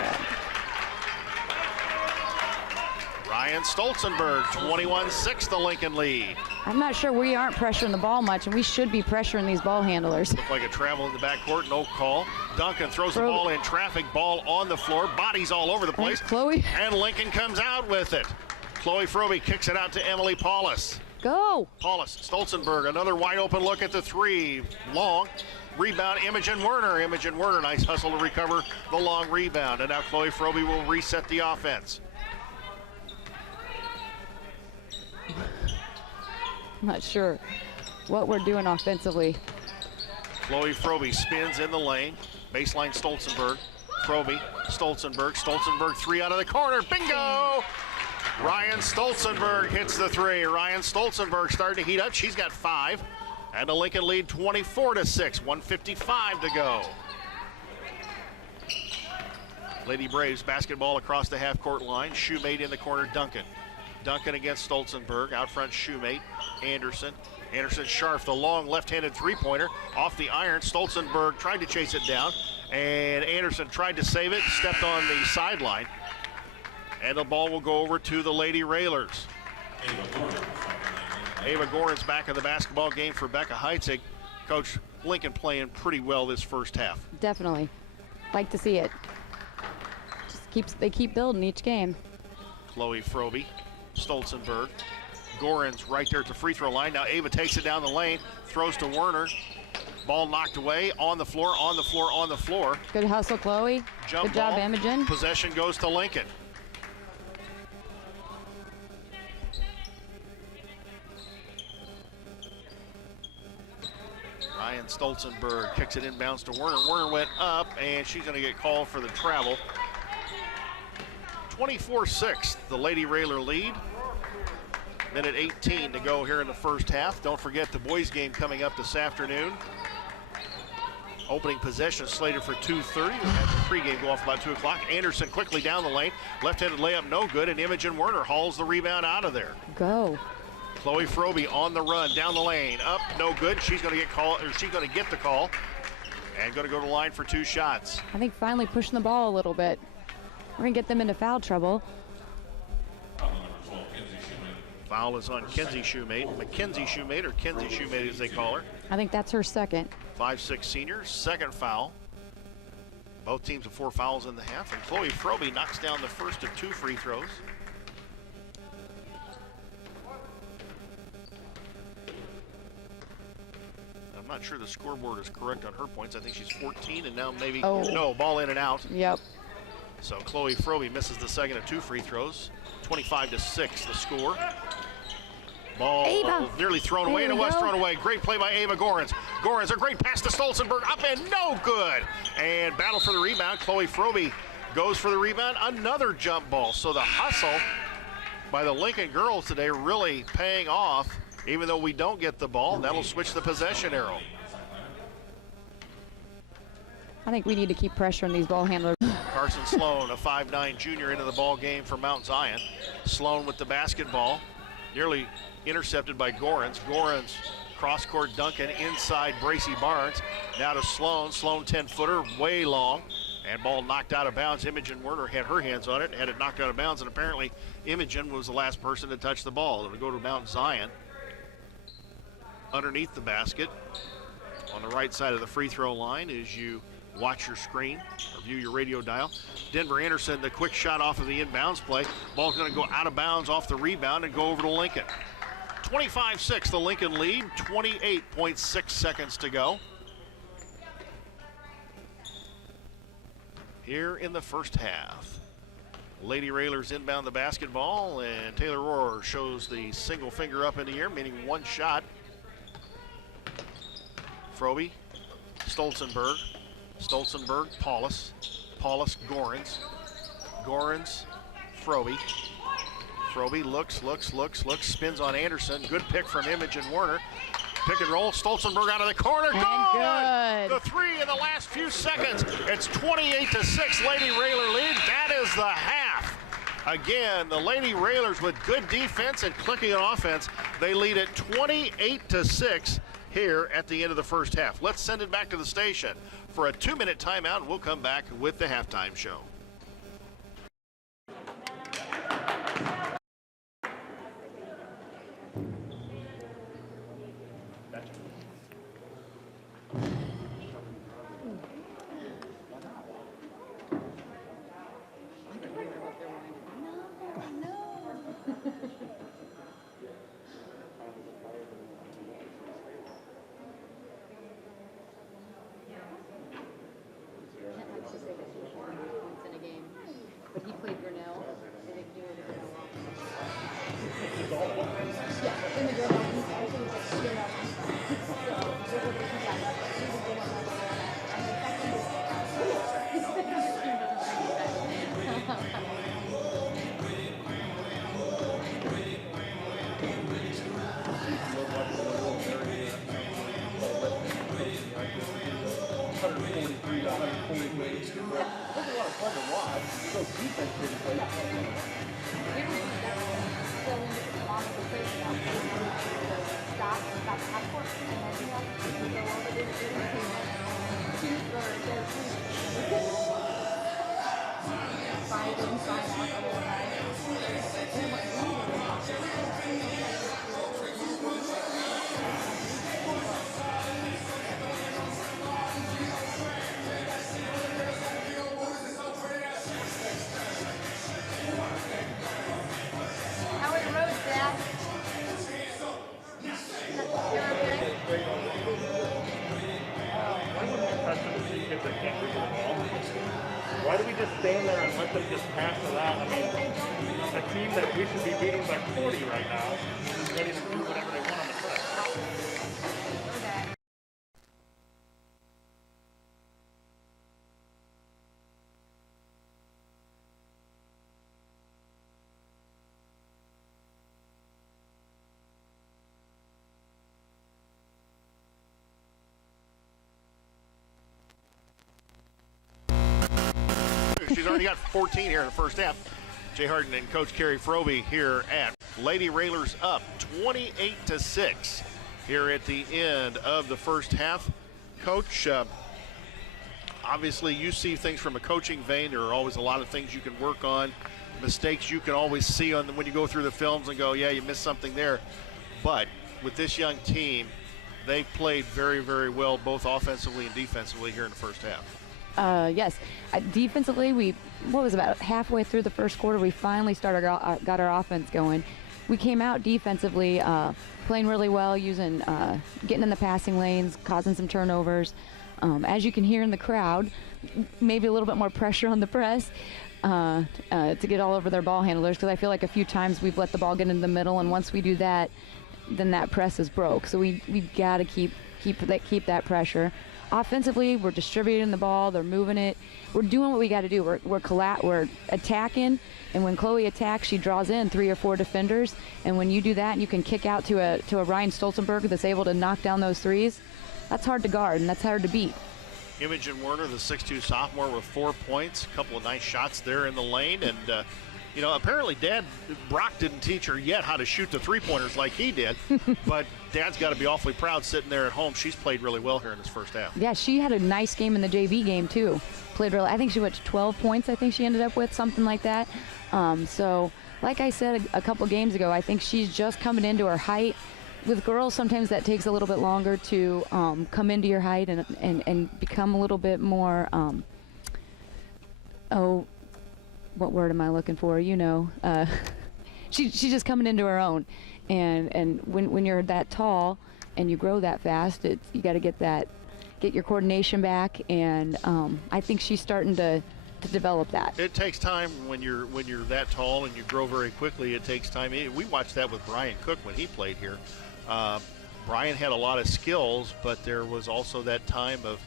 Ryan Stolzenberg, 21-6, the Lincoln lead. I'm not sure we aren't pressuring the ball much, and we should be pressuring these ball handlers. Looked like a travel in the backcourt, no call. Duncan throws the ball in traffic, ball on the floor, bodies all over the place. Thanks, Chloe. And Lincoln comes out with it. Chloe Froby kicks it out to Emily Paulus. Go. Paulus, Stolzenberg, another wide open look at the three. Long rebound, Imogen Werner. Imogen Werner, nice hustle to recover the long rebound. And now Chloe Froby will reset the offense. I'm not sure what we're doing offensively. Chloe Froby spins in the lane. Baseline Stolzenberg. Froby, Stolzenberg, three out of the corner. Bingo! Ryan Stolzenberg hits the three. Ryan Stolzenberg starting to heat up. She's got 5. And the Lincoln lead 24-6. 1:55 to go. Lady Braves basketball across the half-court line. Shoemate in the corner, Duncan. Duncan against Stolzenberg. Out front, Shoemate. Anderson. Scharf, the long left-handed three-pointer. Off the iron. Stolzenberg tried to chase it down. And Anderson tried to save it. Stepped on the sideline. And the ball will go over to the Lady Railers. Ava Gorin's back in the basketball game for Becca Heitzig. Coach, Lincoln playing pretty well this first half. Definitely. Like to see it. They keep building each game. Chloe Froby, Stolzenberg. Gorin's right there at the free throw line. Now Ava takes it down the lane, throws to Werner. Ball knocked away, on the floor. Good hustle, Chloe. Jump Good job, ball. Imogen. Possession goes to Lincoln. Ryan Stolzenberg kicks it inbounds to Werner. Werner went up, and she's going to get called for the travel. 24-6, the Lady Railer lead. Minute 18 to go here in the first half. Don't forget the boys game coming up this afternoon. Opening possession slated for 2:30. We'll have the pregame go off about 2 o'clock. Anderson quickly down the lane. Left-handed layup, no good, and Imogen Werner hauls the rebound out of there. Go. Chloe Froby on the run, down the lane, up, no good. She's going to get the call, and going to go to the line for 2 shots. I think finally pushing the ball a little bit. We're going to get them into foul trouble. Foul is on Kenzie Shoemate. Mackenzie Shoemate, or Kenzie Shoemate as they call her. I think that's her second. 5'6" senior, second foul. Both teams with 4 fouls in the half, and Chloe Froby knocks down the first of 2 free throws. I'm not sure the scoreboard is correct on her points. I think she's 14, and now maybe, no, ball in and out. Yep. So Chloe Froby misses the second of 2 free throws. 25-6 the score. Ball Ava. Nearly thrown away, and it was thrown away. Great play by Ava Gorins. Gorins, a great pass to Stolzenberg, up and no good. And battle for the rebound. Chloe Froby goes for the rebound. Another jump ball. So the hustle by the Lincoln girls today really paying off. Even though we don't get the ball, that'll switch the possession arrow. I think we need to keep pressuring these ball handlers. Carson Sloan, a 5'9" junior, into the ball game for Mount Zion. Sloan with the basketball. Nearly intercepted by Gorans. Gorans cross-court Duncan inside Bracy Barnes. Now to Sloan. Sloan 10-footer, way long. And ball knocked out of bounds. Imogen Werner had her hands on it, had it knocked out of bounds, and apparently Imogen was the last person to touch the ball. It'll go to Mount Zion. Underneath the basket, on the right side of the free throw line as you watch your screen or view your radio dial. Denver Anderson, the quick shot off of the inbounds play. Ball's going to go out of bounds off the rebound and go over to Lincoln. 25-6, the Lincoln lead, 28.6 seconds to go. Here in the first half. Lady Railers inbound the basketball, and Taylor Rohr shows the single finger up in the air, meaning one shot. Froby, Stolzenberg, Paulus, Gorans, Froby. Froby looks, spins on Anderson. Good pick from Imogen Werner. Pick and roll, Stolzenberg out of the corner, good! The three in the last few seconds. It's 28-6, Lady Railer lead. That is the half. Again, the Lady Railers with good defense and clicking on offense. They lead at 28-6 here at the end of the first half. Let's send it back to the station for a 2-minute timeout, and we'll come back with the halftime show. Why do we just stand there and let them just pass it out? I mean, a team that we should be beating by 40 right now is ready to do whatever they want on the press. She's already got 14 here in the first half. Jay Harden and Coach Carrie Froby here at Lady Railers up 28-6 here at the end of the first half. Coach, obviously you see things from a coaching vein. There are always a lot of things you can work on, mistakes you can always see on when you go through the films and go, yeah, you missed something there. But with this young team, they played very, very well, both offensively and defensively here in the first half. Yes, defensively, about halfway through the first quarter, we finally got our offense going. We came out defensively, playing really well, getting in the passing lanes, causing some turnovers. As you can hear in the crowd, maybe a little bit more pressure on the press to get all over their ball handlers, because I feel like a few times we've let the ball get in the middle, and once we do that, then that press is broke. So we've got to keep that pressure. Offensively, we're distributing the ball. They're moving it. We're doing what we got to do. We're attacking, and when Chloe attacks, she draws in 3 or 4 defenders. And when you do that, and you can kick out to a Ryan Stolzenberg that's able to knock down those threes. That's hard to guard, and that's hard to beat. Imogen Werner, the 6'2 sophomore, with 4 points. A couple of nice shots there in the lane, and You know, apparently Brock didn't teach her yet how to shoot the three-pointers like he did, but Dad's got to be awfully proud sitting there at home. She's played really well here in this first half. Yeah, she had a nice game in the JV game, too. Played really, I think she went 12 points, I think she ended up with, something like that. So, like I said a couple games ago, I think she's just coming into her height. With girls, sometimes that takes a little bit longer to come into your height and become a little bit more, what word am I looking for? You know, she's just coming into her own. And when you're that tall and you grow that fast, you got to get your coordination back. And I think she's starting to develop that. It takes time when you're that tall and you grow very quickly. It takes time. We watched that with Brian Cook when he played here. Brian had a lot of skills, but there was also that time of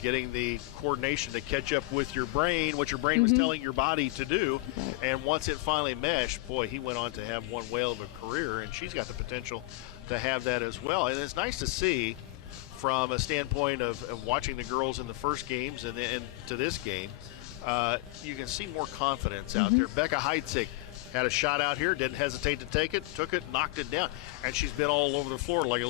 getting the coordination to catch up with your brain, what your brain was telling your body to do. Right. And once it finally meshed, boy, he went on to have one whale of a career, and she's got the potential to have that as well. And it's nice to see from a standpoint of watching the girls in the first games and to this game, you can see more confidence out there. Becca Heitzig had a shot out here, didn't hesitate to take it, took it, knocked it down, and she's been all over the floor like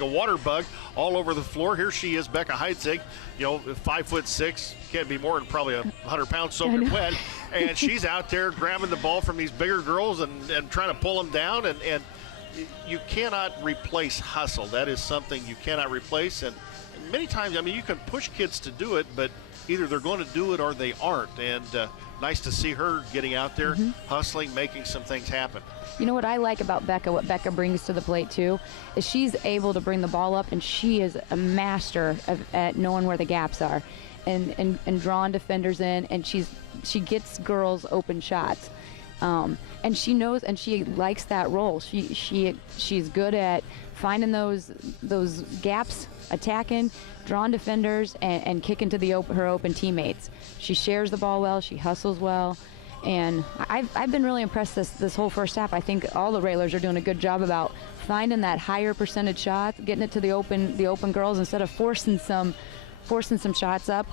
a water bug, all over the floor. Here she is, Becca Heitzig, 5'6", can't be more than probably 100 pounds soaking wet, and she's out there grabbing the ball from these bigger girls and trying to pull them down, and you cannot replace hustle. That is something you cannot replace, and many times, I mean, you can push kids to do it, but either they're going to do it or they aren't, and nice to see her getting out there, hustling, making some things happen. You know what I like about Becca, what Becca brings to the plate too, is she's able to bring the ball up, and she is a master at knowing where the gaps are and drawing defenders in, and she gets girls open shots. And she knows, and she likes that role. She's good at finding those gaps, attacking, drawing defenders, and kicking to her open teammates. She shares the ball well. She hustles well, and I've been really impressed this whole first half. I think all the Railers are doing a good job about finding that higher percentage shot, getting it to the open girls instead of forcing some shots up.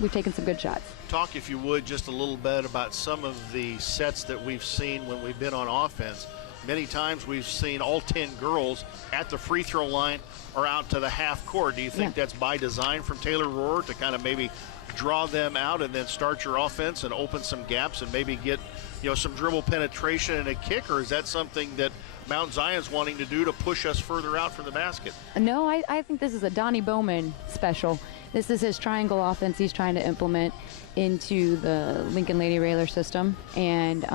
We've taken some good shots. Talk, if you would, just a little bit about some of the sets that we've seen when we've been on offense. Many times we've seen all 10 girls at the free throw line or out to the half court. Do you think that's by design from Taylor Rohr to kind of maybe draw them out and then start your offense and open some gaps and maybe get some dribble penetration and a kick, or is that something that Mount Zion's wanting to do to push us further out from the basket? No, I think this is a Donnie Bowman special. This is his triangle offense he's trying to implement into the Lincoln Lady Railer system. And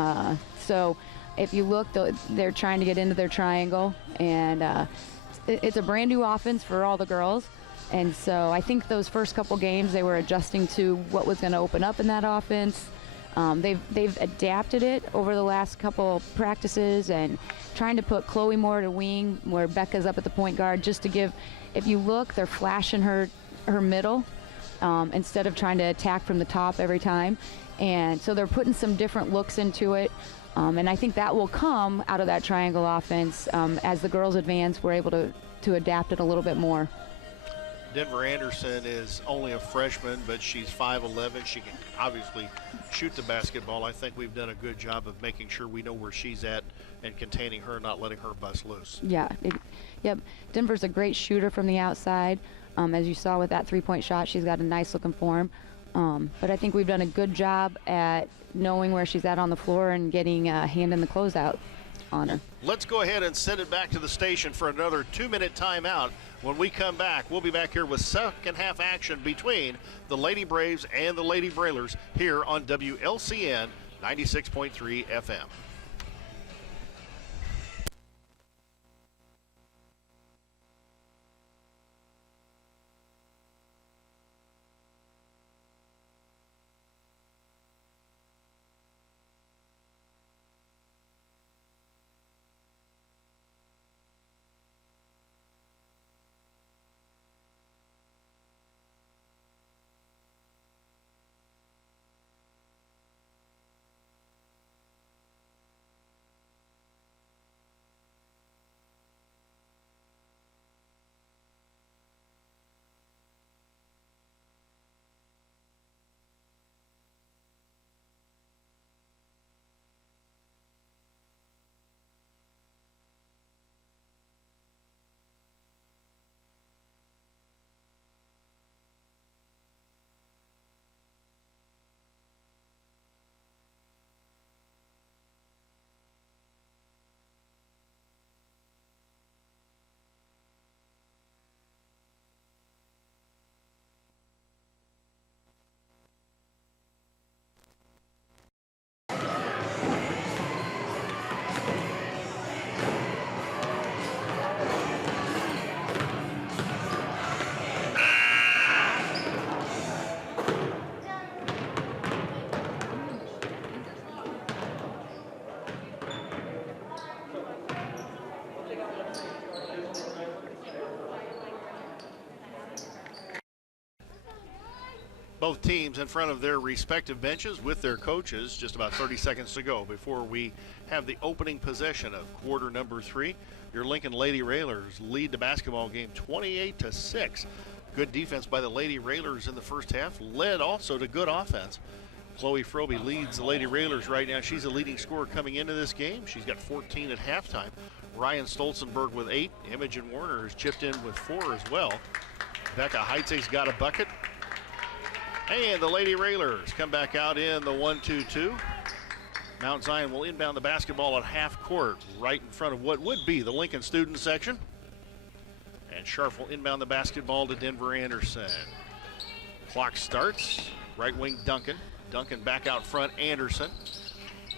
so if you look, they're trying to get into their triangle. And it's a brand new offense for all the girls. And so I think those first couple games they were adjusting to what was going to open up in that offense. They've adapted it over the last couple practices and trying to put Chloe Moore to wing where Becca's up at the point guard just to give, if you look, they're flashing her middle instead of trying to attack from the top every time. And so they're putting some different looks into it. And I think that will come out of that triangle offense as the girls advance. We're able to adapt it a little bit more. Denver Anderson is only a freshman, but she's 5'11". She can obviously shoot the basketball. I think we've done a good job of making sure we know where she's at and containing her, not letting her bust loose. Yeah. Yep. Denver's a great shooter from the outside. As you saw with that three-point shot, she's got a nice looking form. But I think we've done a good job at knowing where she's at on the floor and getting a hand in the closeout on her. Let's go ahead and send it back to the station for another 2-minute timeout. When we come back, we'll be back here with second half action between the Lady Braves and the Lady Brailers here on WLCN 96.3 FM. Both teams in front of their respective benches with their coaches. Just about 30 seconds to go before we have the opening possession of quarter number 3. Your Lincoln Lady Railers lead the basketball game 28-6. Good defense by the Lady Railers in the first half, led also to good offense. Chloe Frobe leads the Lady Railers right now. She's the leading scorer coming into this game. She's got 14 at halftime. Ryan Stolzenberg with 8. Imogen Warner has chipped in with 4 as well. Becca Heitzig's got a bucket. And the Lady Railers come back out in the 1-2-2. Mount Zion will inbound the basketball at half court, right in front of what would be the Lincoln student section. And Scharf will inbound the basketball to Denver Anderson. Clock starts. Right wing Duncan. Duncan back out front, Anderson.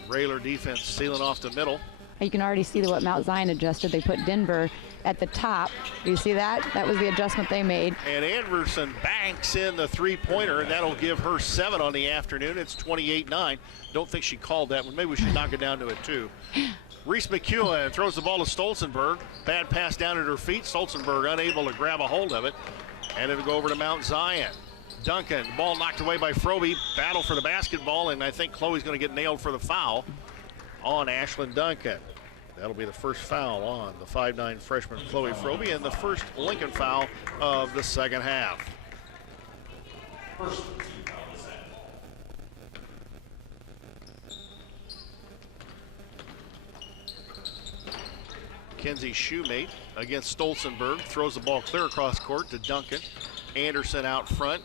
Railer defense sealing off the middle. You can already see what Mount Zion adjusted. They put Denver at the top. Do you see that? That was the adjustment they made. And Anderson banks in the three-pointer, and that'll give her 7 on the afternoon. It's 28-9. Don't think she called that one. Maybe we should knock it down to a 2. Reese McEwen throws the ball to Stolzenberg. Bad pass down at her feet. Stolzenberg unable to grab a hold of it. And it'll go over to Mount Zion. Duncan, ball knocked away by Frobe. Battle for the basketball, and I think Chloe's going to get nailed for the foul on Ashlyn Duncan. That'll be the first foul on the 5'9" freshman Chloe Frobe, and the first Lincoln foul of the second half. First team foul is that. Kenzie Shoemate against Stolzenberg. Throws the ball clear across court to Duncan. Anderson out front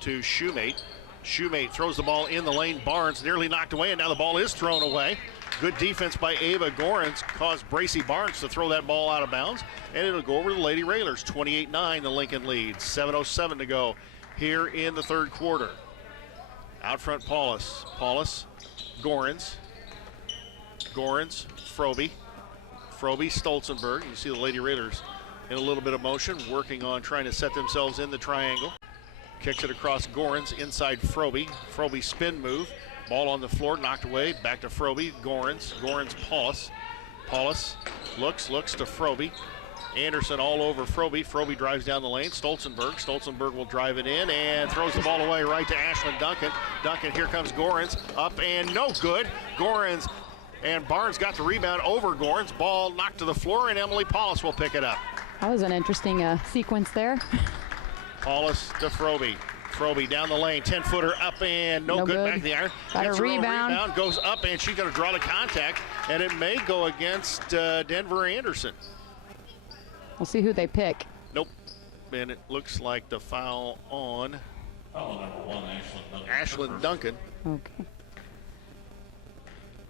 to Shoemate. Shoemate throws the ball in the lane. Barnes nearly knocked away, and now the ball is thrown away. Good defense by Ava Gorens caused Bracy Barnes to throw that ball out of bounds, and it'll go over to the Lady Railers. 28-9, the Lincoln leads. 7:07 to go here in the third quarter. Out front, Paulus. Paulus, Gorens. Gorens, Frobe. Frobe, Stolzenberg. You see the Lady Raiders in a little bit of motion, working on trying to set themselves in the triangle. Kicks it across Gorens, inside Frobe. Frobe spin move. Ball on the floor, knocked away. Back to Frobe. Gorens. Gorens, Paulus. Paulus looks to Frobe. Anderson all over Frobe. Frobe drives down the lane. Stolzenberg. Stolzenberg will drive it in and throws the ball away right to Ashlyn Duncan. Duncan, here comes Gorens. Up and no good. Gorens and Barnes got the rebound over Gorens. Ball knocked to the floor, and Emily Paulus will pick it up. That was an interesting sequence there. Paulus to Frobe. Frobe down the lane, 10-footer up and no good. Back in the iron. Got a rebound. Goes up and she's going to draw the contact, and it may go against Denver Anderson. We'll see who they pick. Nope. And it looks like the foul on Foul number 1, Ashlyn Duncan. Okay.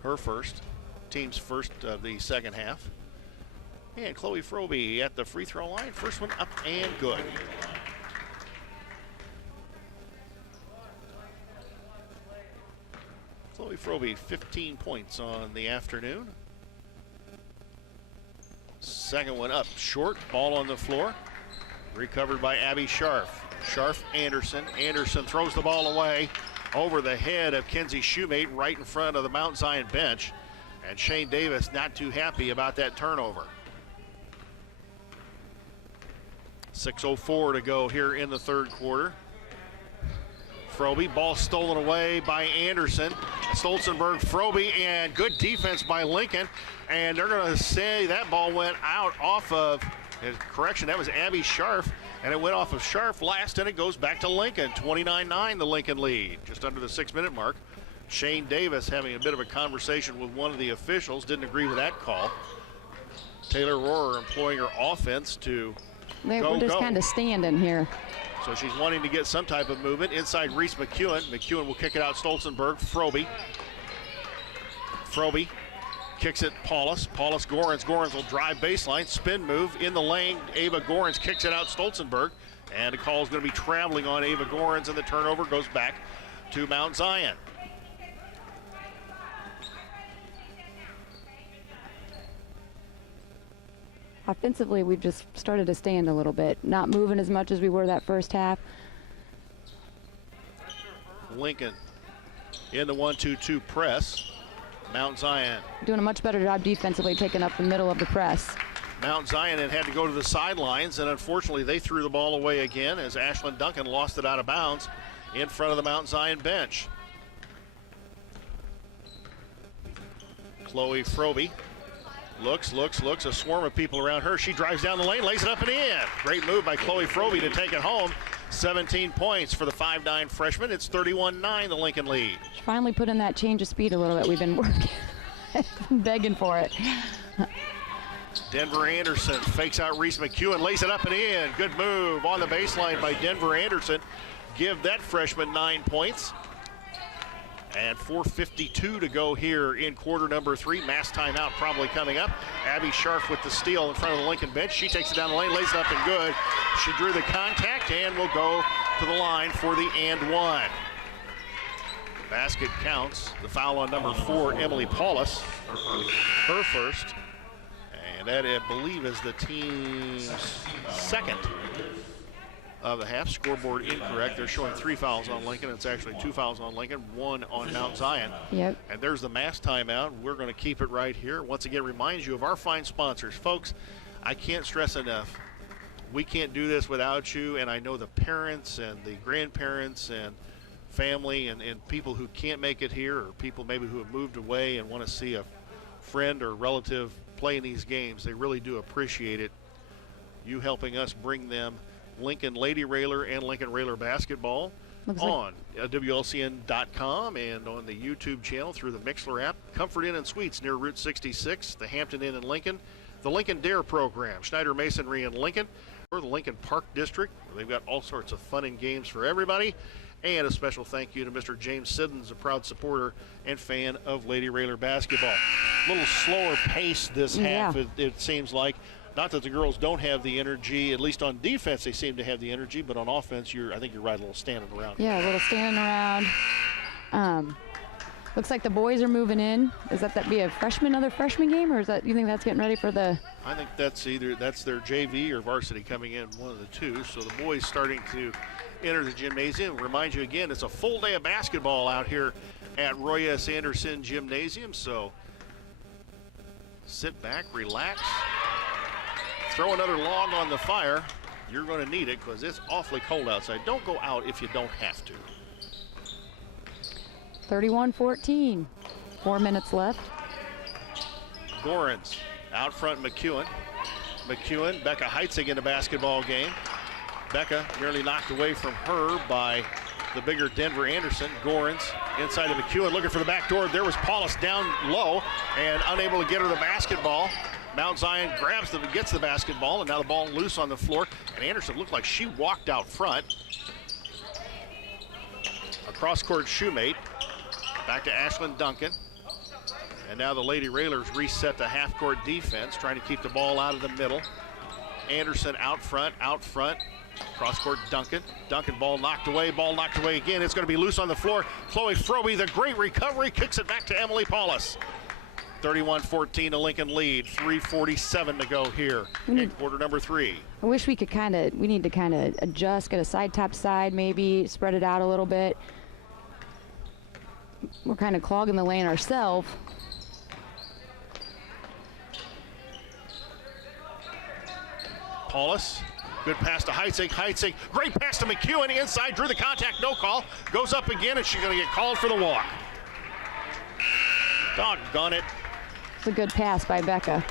Her first. Team's first of the second half. And Chloe Frobe at the free throw line. First one up and good. Chloe Frobe, 15 points on the afternoon. Second one up short, ball on the floor. Recovered by Abby Scharf. Scharf, Anderson. Anderson throws the ball away over the head of Kenzie Shoemate right in front of the Mount Zion bench. And Shane Davis not too happy about that turnover. 6:04 to go here in the third quarter. Frobe, ball stolen away by Anderson. Stolzenberg, Frobe, and good defense by Lincoln. And they're going to say that ball went out off of, correction, that was Abby Scharf, and it went off of Scharf last, and it goes back to Lincoln. 29-9, the Lincoln lead, just under the 6-minute mark. Shane Davis having a bit of a conversation with one of the officials, didn't agree with that call. Taylor Rohrer employing her offense to We're just kind of standing here. So she's wanting to get some type of movement. Inside Reese McEwen. McEwen will kick it out Stolzenberg. Frobe. Frobe kicks it Paulus. Paulus Gorens. Gorens will drive baseline. Spin move in the lane. Ava Gorens kicks it out Stolzenberg. And the call is going to be traveling on Ava Gorens, and the turnover goes back to Mount Zion. Offensively, we've just started to stand a little bit, not moving as much as we were that first half. Lincoln in the 1-2-2 press. Mount Zion Doing a much better job defensively, taking up the middle of the press. Mount Zion had to go to the sidelines, and unfortunately they threw the ball away again as Ashlyn Duncan lost it out of bounds. in front of the Mount Zion bench. Chloe Froby looks, a swarm of people around her. She drives down the lane, lays it up and in. Great move by Chloe Froby to take it home. 17 points for the 5'9" freshman. It's 31-9, the Lincoln lead. She finally put in that change of speed a little bit. We've been working, begging for it. Denver Anderson fakes out Reese McEwen, lays it up and in. Good move on the baseline by Denver Anderson. Give that freshman 9 points. And 4:52 to go here in quarter number 3. Mass timeout probably coming up. Abby Scharf with the steal in front of the Lincoln bench. She takes it down the lane, lays it up and good. She drew the contact and will go to the line for the and one. Basket counts. The foul on number 4, Emily Paulus. Her first. And that, I believe, is the team's second of the half. Scoreboard incorrect. They're showing 3 fouls on Lincoln. It's actually 2 fouls on Lincoln, 1 on Mount Zion. Yep. And there's the mass timeout. We're going to keep it right here. Once again, reminds you of our fine sponsors. Folks, I can't stress enough, we can't do this without you. And I know the parents and the grandparents and family and people who can't make it here, or people maybe who have moved away and want to see a friend or relative play in these games. They really do appreciate it. You helping us bring them Lincoln Lady Railer and Lincoln Railer basketball on WLCN.com and on the YouTube channel through the Mixler app. Comfort Inn and Suites near Route 66, the Hampton Inn in Lincoln, the Lincoln Dare program, Schneider Masonry in Lincoln, or the Lincoln Park District. They've got all sorts of fun and games for everybody. And a special thank you to Mr. James Siddons, a proud supporter and fan of Lady Railer basketball. A little slower pace this half, it seems like. Not that the girls don't have the energy, at least on defense they seem to have the energy, but on offense, I think you're right, a little standing around. Yeah, a little standing around. Looks like the boys are moving in. Is that be another freshman game, or is that, you think that's getting ready for the? I think that's their JV or varsity coming in, one of the two. So the boys starting to enter the gymnasium. Remind you again, it's a full day of basketball out here at Roy S. Anderson Gymnasium. So sit back, relax. Throw another log on the fire. You're going to need it because it's awfully cold outside. Don't go out if you don't have to. 31-14. 4 minutes left. Gorans out front, McEwen. Becca Heitzig in the basketball game. Becca nearly knocked away from her by the bigger Denver Anderson. Gorans inside of McEwen looking for the back door. There was Paulus down low and unable to get her the basketball. Mount Zion gets the basketball, and now the ball loose on the floor. And Anderson looked like she walked out front. A cross-court shoemate. Back to Ashlyn Duncan. And now the Lady Railers reset the half-court defense, trying to keep the ball out of the middle. Anderson out front. Cross-court Duncan. Ball knocked away again. It's going to be loose on the floor. Chloe Froby, the great recovery, kicks it back to Emily Paulus. 31-14, a Lincoln lead. 3:47 to go here in quarter number 3. I wish we need to kind of adjust, get a side top side, maybe spread it out a little bit. We're kind of clogging the lane ourselves. Paulus, good pass to Heitzig. Great pass to McEwen inside, drew the contact, no call. Goes up again, and she's going to get called for the walk. Doggone it. It's a good pass by Becca.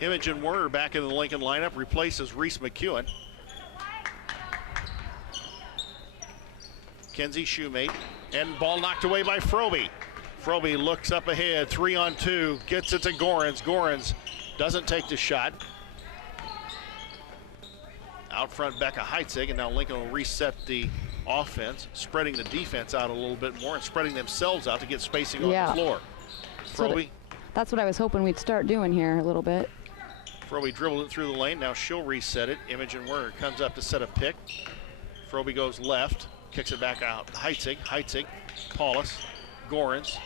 Imogen Werner back in the Lincoln lineup, replaces Reese McEwen. Kenzie Shoemate, and ball knocked away by Froby. Froby looks up ahead, 3-on-2, gets it to Gorans. Gorans doesn't take the shot. Out front, Becca Heitzig, and now Lincoln will reset the offense, spreading the defense out a little bit more and spreading themselves out to get spacing on the floor. Froby. That's what I was hoping we'd start doing here a little bit. Froby dribbled it through the lane. Now she'll reset it. Imogen Werner comes up to set a pick. Froby goes left, kicks it back out. Heitzig, Paulus, Gorans.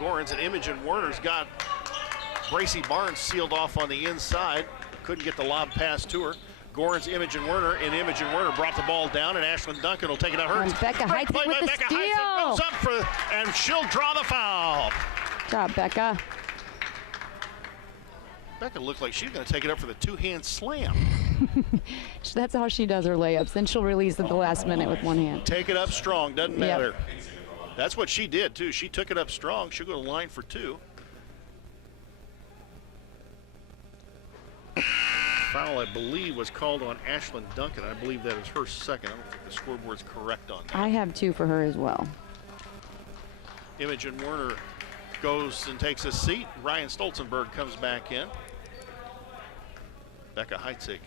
And Imogen Werner's got Bracy Barnes sealed off on the inside. Couldn't get the lob pass to her. Gorans, Imogen Werner, and Imogen Werner brought the ball down, and Ashlyn Duncan will take it out. Her Becca Heitzig with the steal. Goes up and she'll draw the foul. Good job, Becca. Becca looked like she's going to take it up for the two-hand slam. That's how she does her layups. Then she'll release at the last minute with one hand. Take it up strong, doesn't matter. That's what she did, too. She took it up strong. She'll go to the line for 2. Foul, I believe, was called on Ashlyn Duncan. I believe that is her second. I don't think the scoreboard's correct on that. I have 2 for her as well. Imogen Werner goes and takes a seat. Ryan Stolzenberg comes back in. Becca Heitzig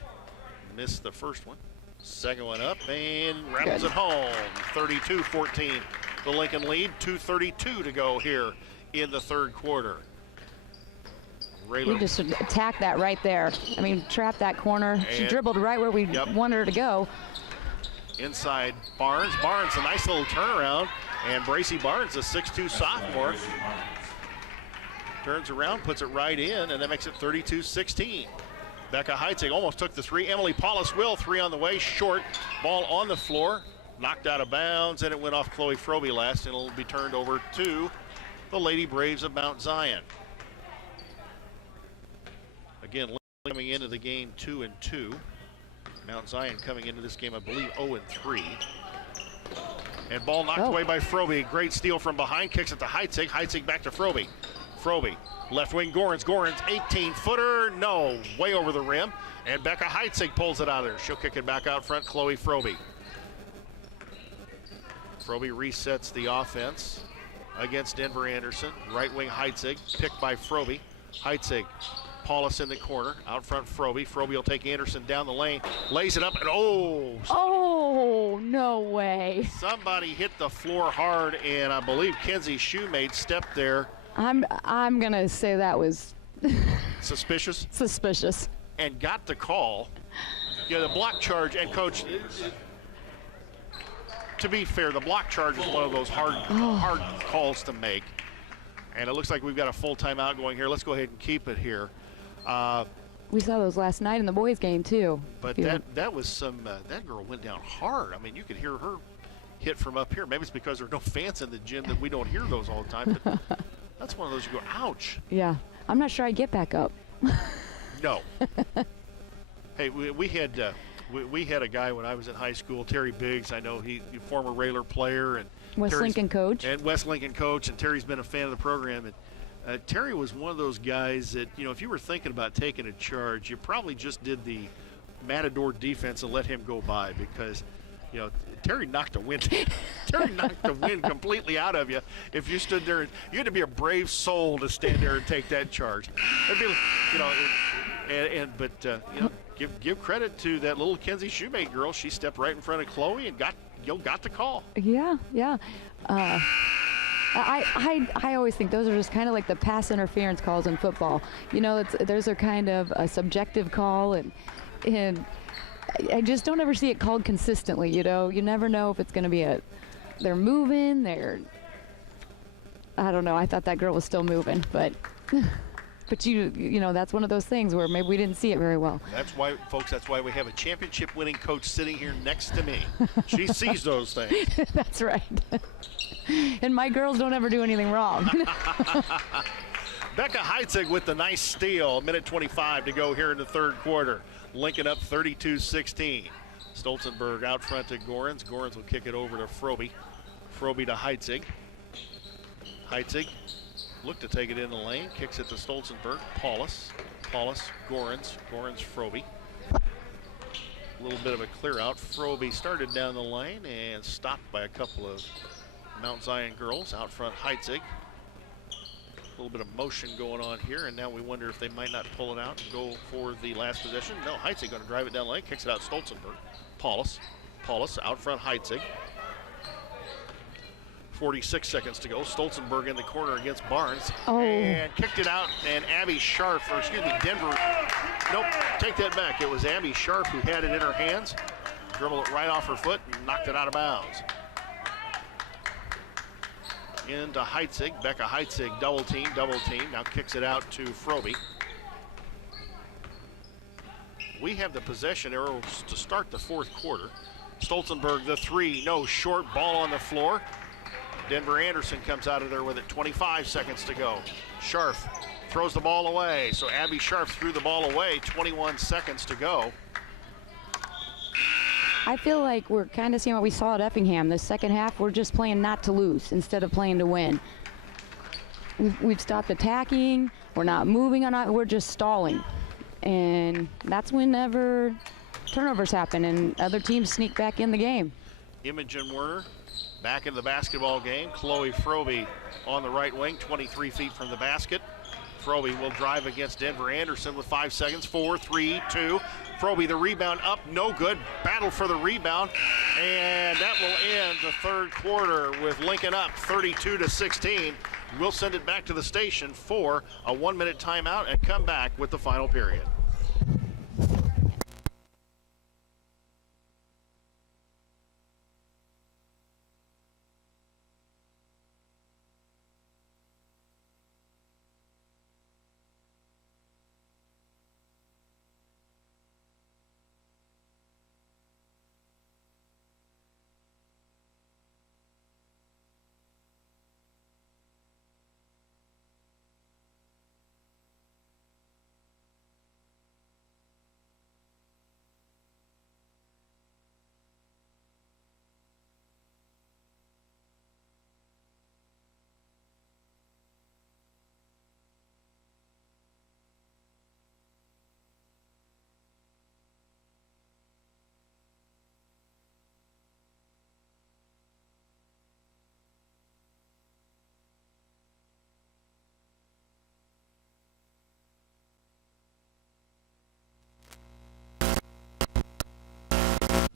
missed the first one. Second one up and rattles it home. 32-14. The Lincoln lead. 2:32 to go here in the third quarter. We just attacked that right there. I mean, trapped that corner. She dribbled right where we wanted her to go. Inside Barnes. Barnes, a nice little turnaround. And Bracy Barnes, a 6'2 sophomore, turns around, puts it right in, and that makes it 32-16. Becca Heitzig almost took the 3. Emily Paulus will. 3 on the way, short. Ball on the floor, knocked out of bounds, and it went off Chloe Frobe last, and it'll be turned over to the Lady Braves of Mount Zion. Again, coming into the game 2-2. Mount Zion coming into this game, I believe, 0-3. And ball knocked away by Frobe. Great steal from behind, kicks it to Heitzig. Heitzig back to Frobe. Frobe, left wing Gorens. Gorens, 18-footer, no, way over the rim. And Becca Heitzig pulls it out of there. She'll kick it back out front, Chloe Frobe. Frobe resets the offense against Denver Anderson. Right wing Heitzig, picked by Frobe. Heitzig, Paulus in the corner, out front Frobe. Frobe will take Anderson down the lane, lays it up, and oh, no way. Somebody hit the floor hard, and I believe Kenzie Shoemade stepped there. I'm gonna say that was suspicious. Suspicious. And got the call. Yeah, the block charge, and coach, to be fair, the block charge is one of those hard calls to make. And it looks like we've got a full timeout going here. Let's go ahead and keep it here. We saw those last night in the boys' game too. But that was some. That girl went down hard. I mean, you could hear her hit from up here. Maybe it's because there are no fans in the gym that we don't hear those all the time. But that's one of those you go, ouch. Yeah, I'm not sure I get back up. No. Hey, we had a guy when I was in high school, Terry Biggs. I know he former Railer player and West Lincoln coach. And West Lincoln coach, and Terry's been a fan of the program. And Terry was one of those guys that, you know, if you were thinking about taking a charge, you probably just did the Matador defense and let him go by, because, you know, Terry knocked the wind. Terry knocked the wind completely out of you. If you stood there, you had to be a brave soul to stand there and take that charge. It'd be, you know, but you know, give credit to that little Kenzie Shoemade girl. She stepped right in front of Chloe and got the call. Yeah. I always think those are just kind of like the pass interference calls in football. You know, those are kind of a subjective call, and I just don't ever see it called consistently. You know, you never know if it's going to be they're moving, I don't know. I thought that girl was still moving, but you know, that's one of those things where maybe we didn't see it very well. That's why, folks, that's why we have a championship-winning coach sitting here next to me. She sees those things. That's right. And my girls don't ever do anything wrong. Becca Heitzig with the nice steal. 1:25 to go here in the third quarter. Lincoln up 32-16. Stolzenberg out front to Gorens. Gorens will kick it over to Frobe. Frobe to Heitzig. Heitzig looked to take it in the lane. Kicks it to Stolzenberg. Paulus, Gorens. Gorens, Frobe. A little bit of a clear out. Frobe started down the lane and stopped by a couple of Mount Zion girls. Out front, Heitzig. A little bit of motion going on here, and now we wonder if they might not pull it out and go for the last possession. No, Heitzig going to drive it down the lane, kicks it out Stolzenberg. Paulus out front, Heitzig. 46 seconds to go. Stolzenberg in the corner against Barnes. And kicked it out, and Denver. Nope, take that back. It was Abby Sharp who had it in her hands. Dribbled it right off her foot and knocked it out of bounds. Into Heitzig. Becca Heitzig, double team. Now kicks it out to Frobe. We have the possession arrows to start the fourth quarter. Stolzenberg, the three, no, short, ball on the floor. Denver Anderson comes out of there with it, 25 seconds to go. Scharf throws the ball away. So Abby Sharp threw the ball away, 21 seconds to go. I feel like we're kind of seeing what we saw at Effingham. The second half, we're just playing not to lose instead of playing to win. We've stopped attacking. We're not moving on it. We're just stalling. And that's whenever turnovers happen and other teams sneak back in the game. Imogen Werner back into the basketball game. Chloe Froby on the right wing, 23 feet from the basket. Froby will drive against Denver Anderson with 5 seconds. 4, 3, 2. Froby the rebound up, no good. Battle for the rebound, and that will end the third quarter with Lincoln up 32-16. We'll send it back to the station for a 1-minute timeout and come back with the final period.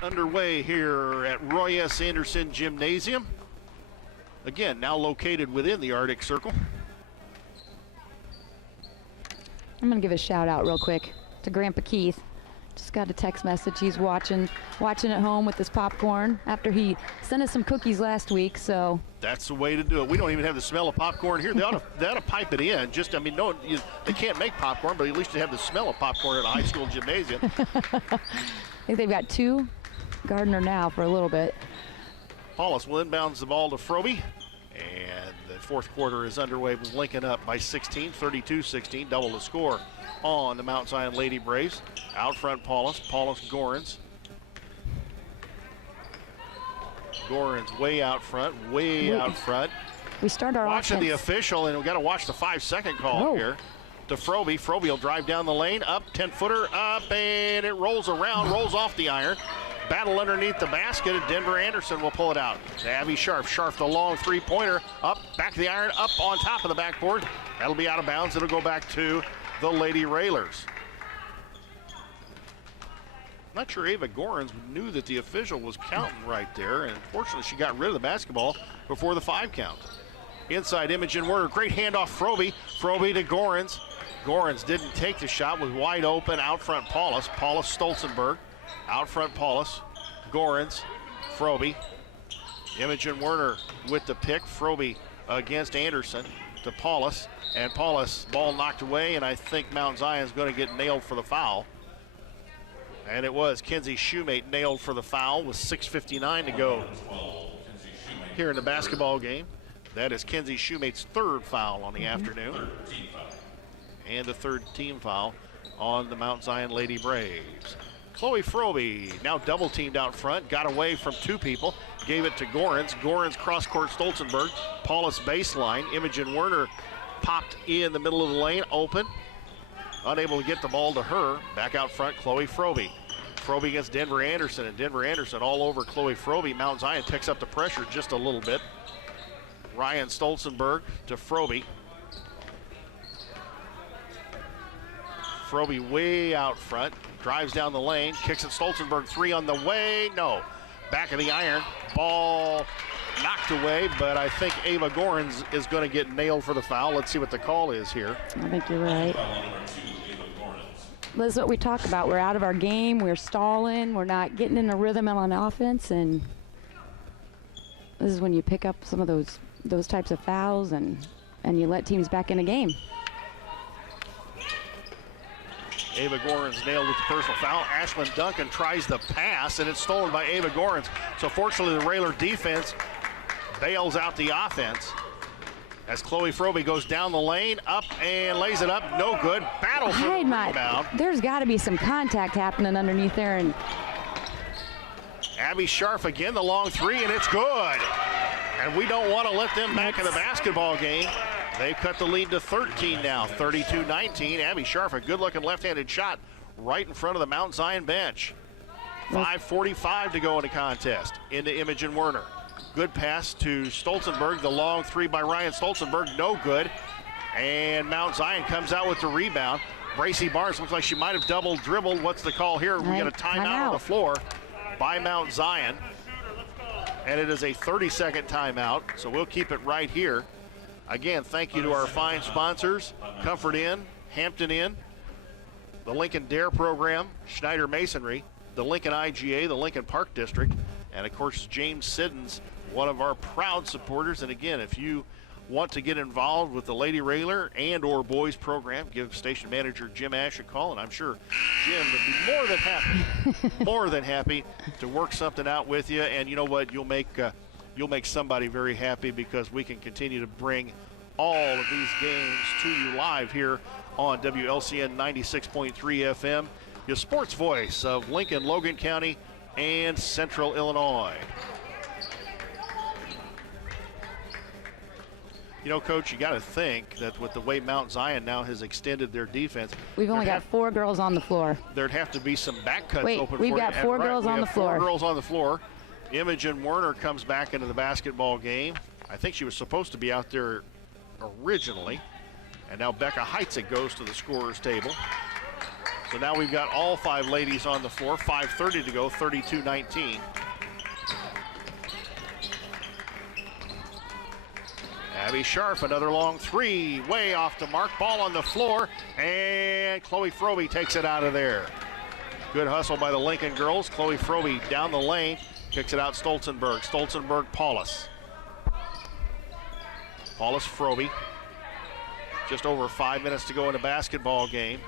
Underway here at Roy S. Anderson Gymnasium. Again, now located within the Arctic Circle. I'm going to give a shout out real quick to Grandpa Keith. Just got a text message. He's watching at home with his popcorn after he sent us some cookies last week. So that's the way to do it. We don't even have the smell of popcorn here. They ought to pipe it in. Just, I mean, no, they can't make popcorn, but at least they have the smell of popcorn at a high school gymnasium. I think they've got 2. Gardner now for a little bit. Paulus will inbounds the ball to Froby. And the fourth quarter is underway with Lincoln up by 16, 32-16, double the score on the Mount Zion Lady Braves. Out front Paulus Gorins. Gorins way out front. We start our Watching offense. the official, and we've got to watch the 5-second call here. To Froby. Froby will drive down the lane, up, 10-footer, up, and it rolls around, rolls off the iron. Battle underneath the basket, and Denver Anderson will pull it out. To Abby Sharp. Sharp the long three-pointer, up, back of the iron, up on top of the backboard. That'll be out of bounds. It'll go back to the Lady Railers. Not sure Ava Gorins knew that the official was counting right there, and fortunately she got rid of the basketball before the 5 count. Inside Imogen Werner, great handoff Froby. Froby to Gorins. Gorins didn't take the shot, was wide open. Out front Paulus Stolzenberg. Out front Paulus. Gorins. Froby. Imogen Werner with the pick. Froby against Anderson to Paulus. And Paulus, ball knocked away, and I think Mount Zion's going to get nailed for the foul. And it was Kenzie Shoemate nailed for the foul with 6:59 to go here in the basketball game. That is Kenzie Shoemate's 3rd foul on the afternoon. And the 3rd team foul on the Mount Zion Lady Braves. Chloe Froby now double teamed out front, got away from 2 people, gave it to Gorins. Gorins cross-court Stolzenberg, Paulus baseline. Imogen Werner popped in the middle of the lane, open. Unable to get the ball to her. Back out front, Chloe Froby. Froby against Denver Anderson, and Denver Anderson all over Chloe Froby. Mount Zion picks up the pressure just a little bit. Ryan Stolzenberg to Froby. Froby way out front, drives down the lane, kicks it Stolzenberg, 3 on the way, no. Back of the iron, ball knocked away, but I think Ava Gorins is going to get nailed for the foul. Let's see what the call is here. I think you're right. This is what we talk about. We're out of our game, we're stalling, we're not getting in a rhythm on offense, and this is when you pick up some of those types of fouls and you let teams back in a game. Ava Gorins nailed with the personal foul. Ashlyn Duncan tries the pass, and it's stolen by Ava Gorins. So fortunately, the Railer defense bails out the offense. as Chloe Froby goes down the lane, up and lays it up. No good. Battle for the rebound. There's got to be some contact happening underneath there. And Abby Scharf again, the long three, and it's good. And we don't want to let them back in the basketball game. They've cut the lead to 13 now, 32-19. Abby Scharf, a good-looking left-handed shot right in front of the Mount Zion bench. 5:45 to go in the contest. Into Imogen Werner. Good pass to Stolzenberg. The long three by Ryan Stolzenberg, no good. And Mount Zion comes out with the rebound. Bracy Barnes looks like she might have double dribbled. What's the call here? We got a timeout on the floor by Mount Zion. And it is a 30-second timeout, so we'll keep it right here. Again, thank you to our fine sponsors, Comfort Inn, Hampton Inn, the Lincoln Dare Program, Schneider Masonry, the Lincoln IGA, the Lincoln Park District, and of course James Siddons, one of our proud supporters. And again, if you want to get involved with the Lady Railer and or boys program, give station manager Jim Ash a call, and I'm sure Jim would be more than happy to work something out with you. And you know what, you'll make somebody very happy, because we can continue to bring all of these games to you live here on WLCN 96.3 FM, your sports voice of Lincoln, Logan County, and Central Illinois. You know, Coach, you got to think that with the way Mount Zion now has extended their defense, we've only got 4 girls on the floor. There'd have to be some back cuts open. We've got 4 girls on the floor. 4 girls on the floor. Imogen Werner comes back into the basketball game. I think she was supposed to be out there originally. And now Becca Heitzig goes to the scorer's table. So now we've got all 5 ladies on the floor. 5:30 to go, 32-19. Abby Scharf, another long three, way off the mark. Ball on the floor, and Chloe Froby takes it out of there. Good hustle by the Lincoln girls. Chloe Froby down the lane, kicks it out Stolzenberg. Stolzenberg, Paulus. Paulus, Froby. Just over 5 minutes to go in the basketball game.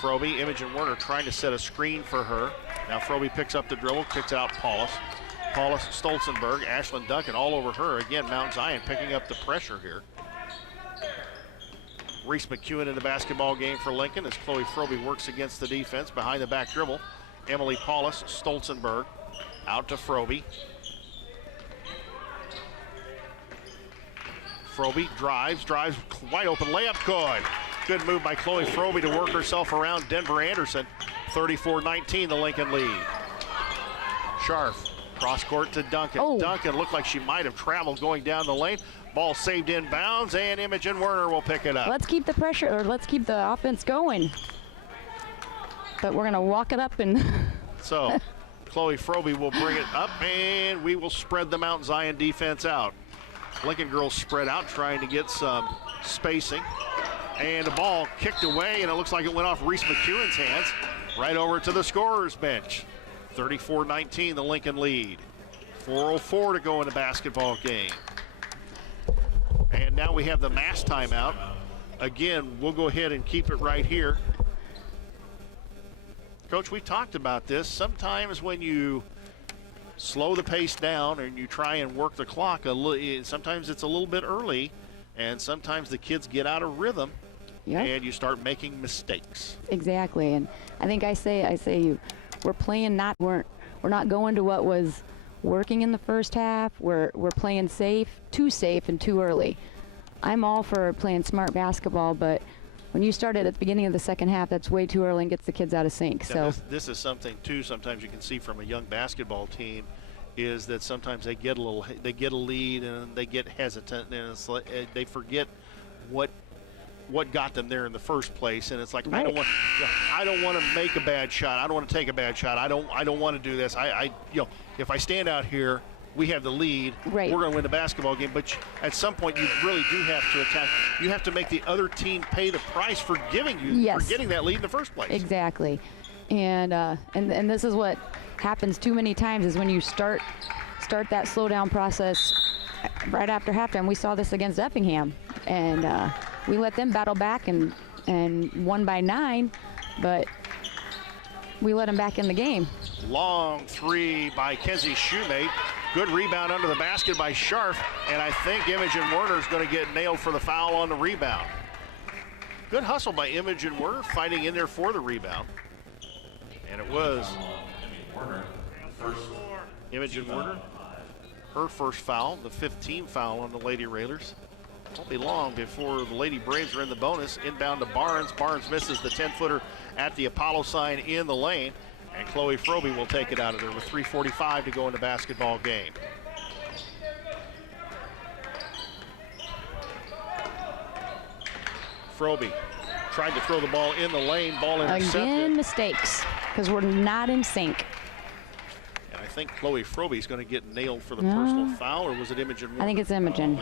Froby, Imogen Werner trying to set a screen for her. Now Froby picks up the dribble, kicks out Paulus. Paulus, Stolzenberg, Ashlyn Duncan all over her. Again, Mount Zion picking up the pressure here. Reese McEwen in the basketball game for Lincoln as Chloe Froby works against the defense. Behind the back dribble, Emily Paulus, Stolzenberg, out to Froby. Froby drives, wide open layup, good. Good move by Chloe Froby to work herself around Denver Anderson. 34-19, the Lincoln lead. Scharf, cross court to Duncan. Oh. Duncan looked like she might have traveled going down the lane. Ball saved in bounds, and Imogen Werner will pick it up. Let's keep the pressure, or let's keep the offense going. But we're gonna walk it up and. So, Chloe Froby will bring it up, and we will spread the Mount Zion defense out. Lincoln girls spread out, trying to get some spacing. And the ball kicked away, and it looks like it went off Reese McEwen's hands, right over to the scorer's bench. 34-19, the Lincoln lead. 4:04 to go in the basketball game. And now we have the mass timeout. Again, we'll go ahead and keep it right here. Coach, we talked about this. Sometimes when you slow the pace down and you try and work the clock, sometimes it's a little bit early, and sometimes the kids get out of rhythm. Yep. And you start making mistakes. Exactly, and I think I say we're playing we're not going to what was working in the first half. We're playing too safe and too early. I'm all for playing smart basketball, but when you start it at the beginning of the second half, that's way too early and gets the kids out of sync. Yeah, so this is something too. Sometimes you can see from a young basketball team, is that sometimes they get a lead and they get hesitant, and it's like, they forget what got them there in the first place, and it's like, right. I don't want to make a bad shot. I don't want to take a bad shot. I don't want to do this. If I stand out here, we have the lead. Right. We're going to win the basketball game. But at some point, you really do have to attack. You have to make the other team pay the price for getting that lead in the first place. Exactly, and this is what happens too many times, is when you start that slow down process right after halftime. We saw this against Effingham, and we let them battle back and won by 9, but we let them back in the game. Long three by Kenzie Shoemate. Good rebound under the basket by Scharf, and I think Imogen Werner is going to get nailed for the foul on the rebound. Good hustle by Imogen Werner, fighting in there for the rebound. And it was Imogen Werner, her first foul, the 15th foul on the Lady Railers. Won't be long before the Lady Braves are in the bonus. Inbound to Barnes. Barnes misses the 10-footer at the Apollo sign in the lane. And Chloe Froby will take it out of there with 3:45 to go in the basketball game. Froby tried to throw the ball in the lane. Ball intercepted. Again, mistakes, because we're not in sync. And I think Chloe Froby is going to get nailed for the personal foul, or was it Imogen Werner? I think it's Imogen.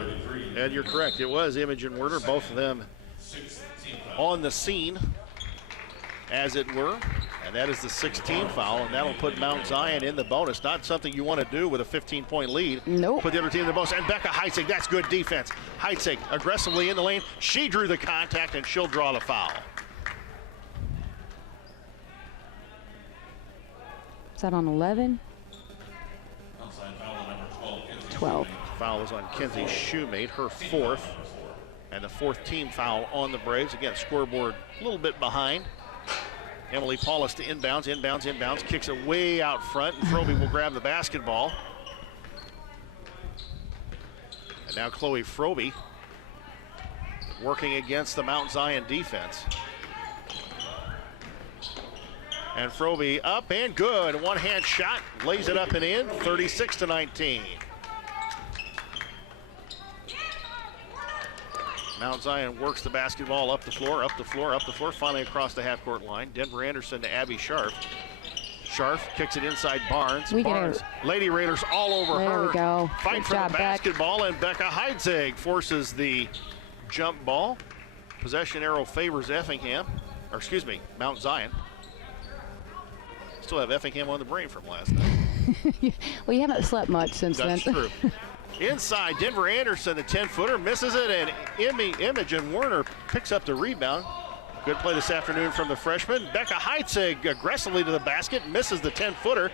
And you're correct. It was Imogen Werner, both of them on the scene, as it were. And that is the 16th foul, and that'll put Mount Zion in the bonus. Not something you want to do with a 15-point lead. Nope. Put the other team in the bonus. And Becca Heitzig, that's good defense. Heitzig aggressively in the lane. She drew the contact, and she'll draw the foul. Is that on 11? 12. Foul is on Kinsey Shoemate, her fourth. And the fourth team foul on the Braves. Again, scoreboard a little bit behind. Emily Paulus to inbounds, kicks it way out front, and Froby will grab the basketball. And now Chloe Froby working against the Mount Zion defense. And Froby up and good, one-hand shot, lays it up and in, 36-19. Mount Zion works the basketball up the floor, finally across the half-court line. Denver Anderson to Abby Scharf. Scharf kicks it inside Barnes. Barnes, Lady Raiders all over her. There we go. Fight Good for job, the basketball, and Becca Heitzig forces the jump ball. Possession arrow favors Mount Zion. Still have Effingham on the brain from last night. Well, you haven't slept much since then. That's true. Inside, Denver Anderson, the 10-footer, misses it, and Imogen Werner picks up the rebound. Good play this afternoon from the freshman. Becca Heitzig aggressively to the basket, misses the 10-footer.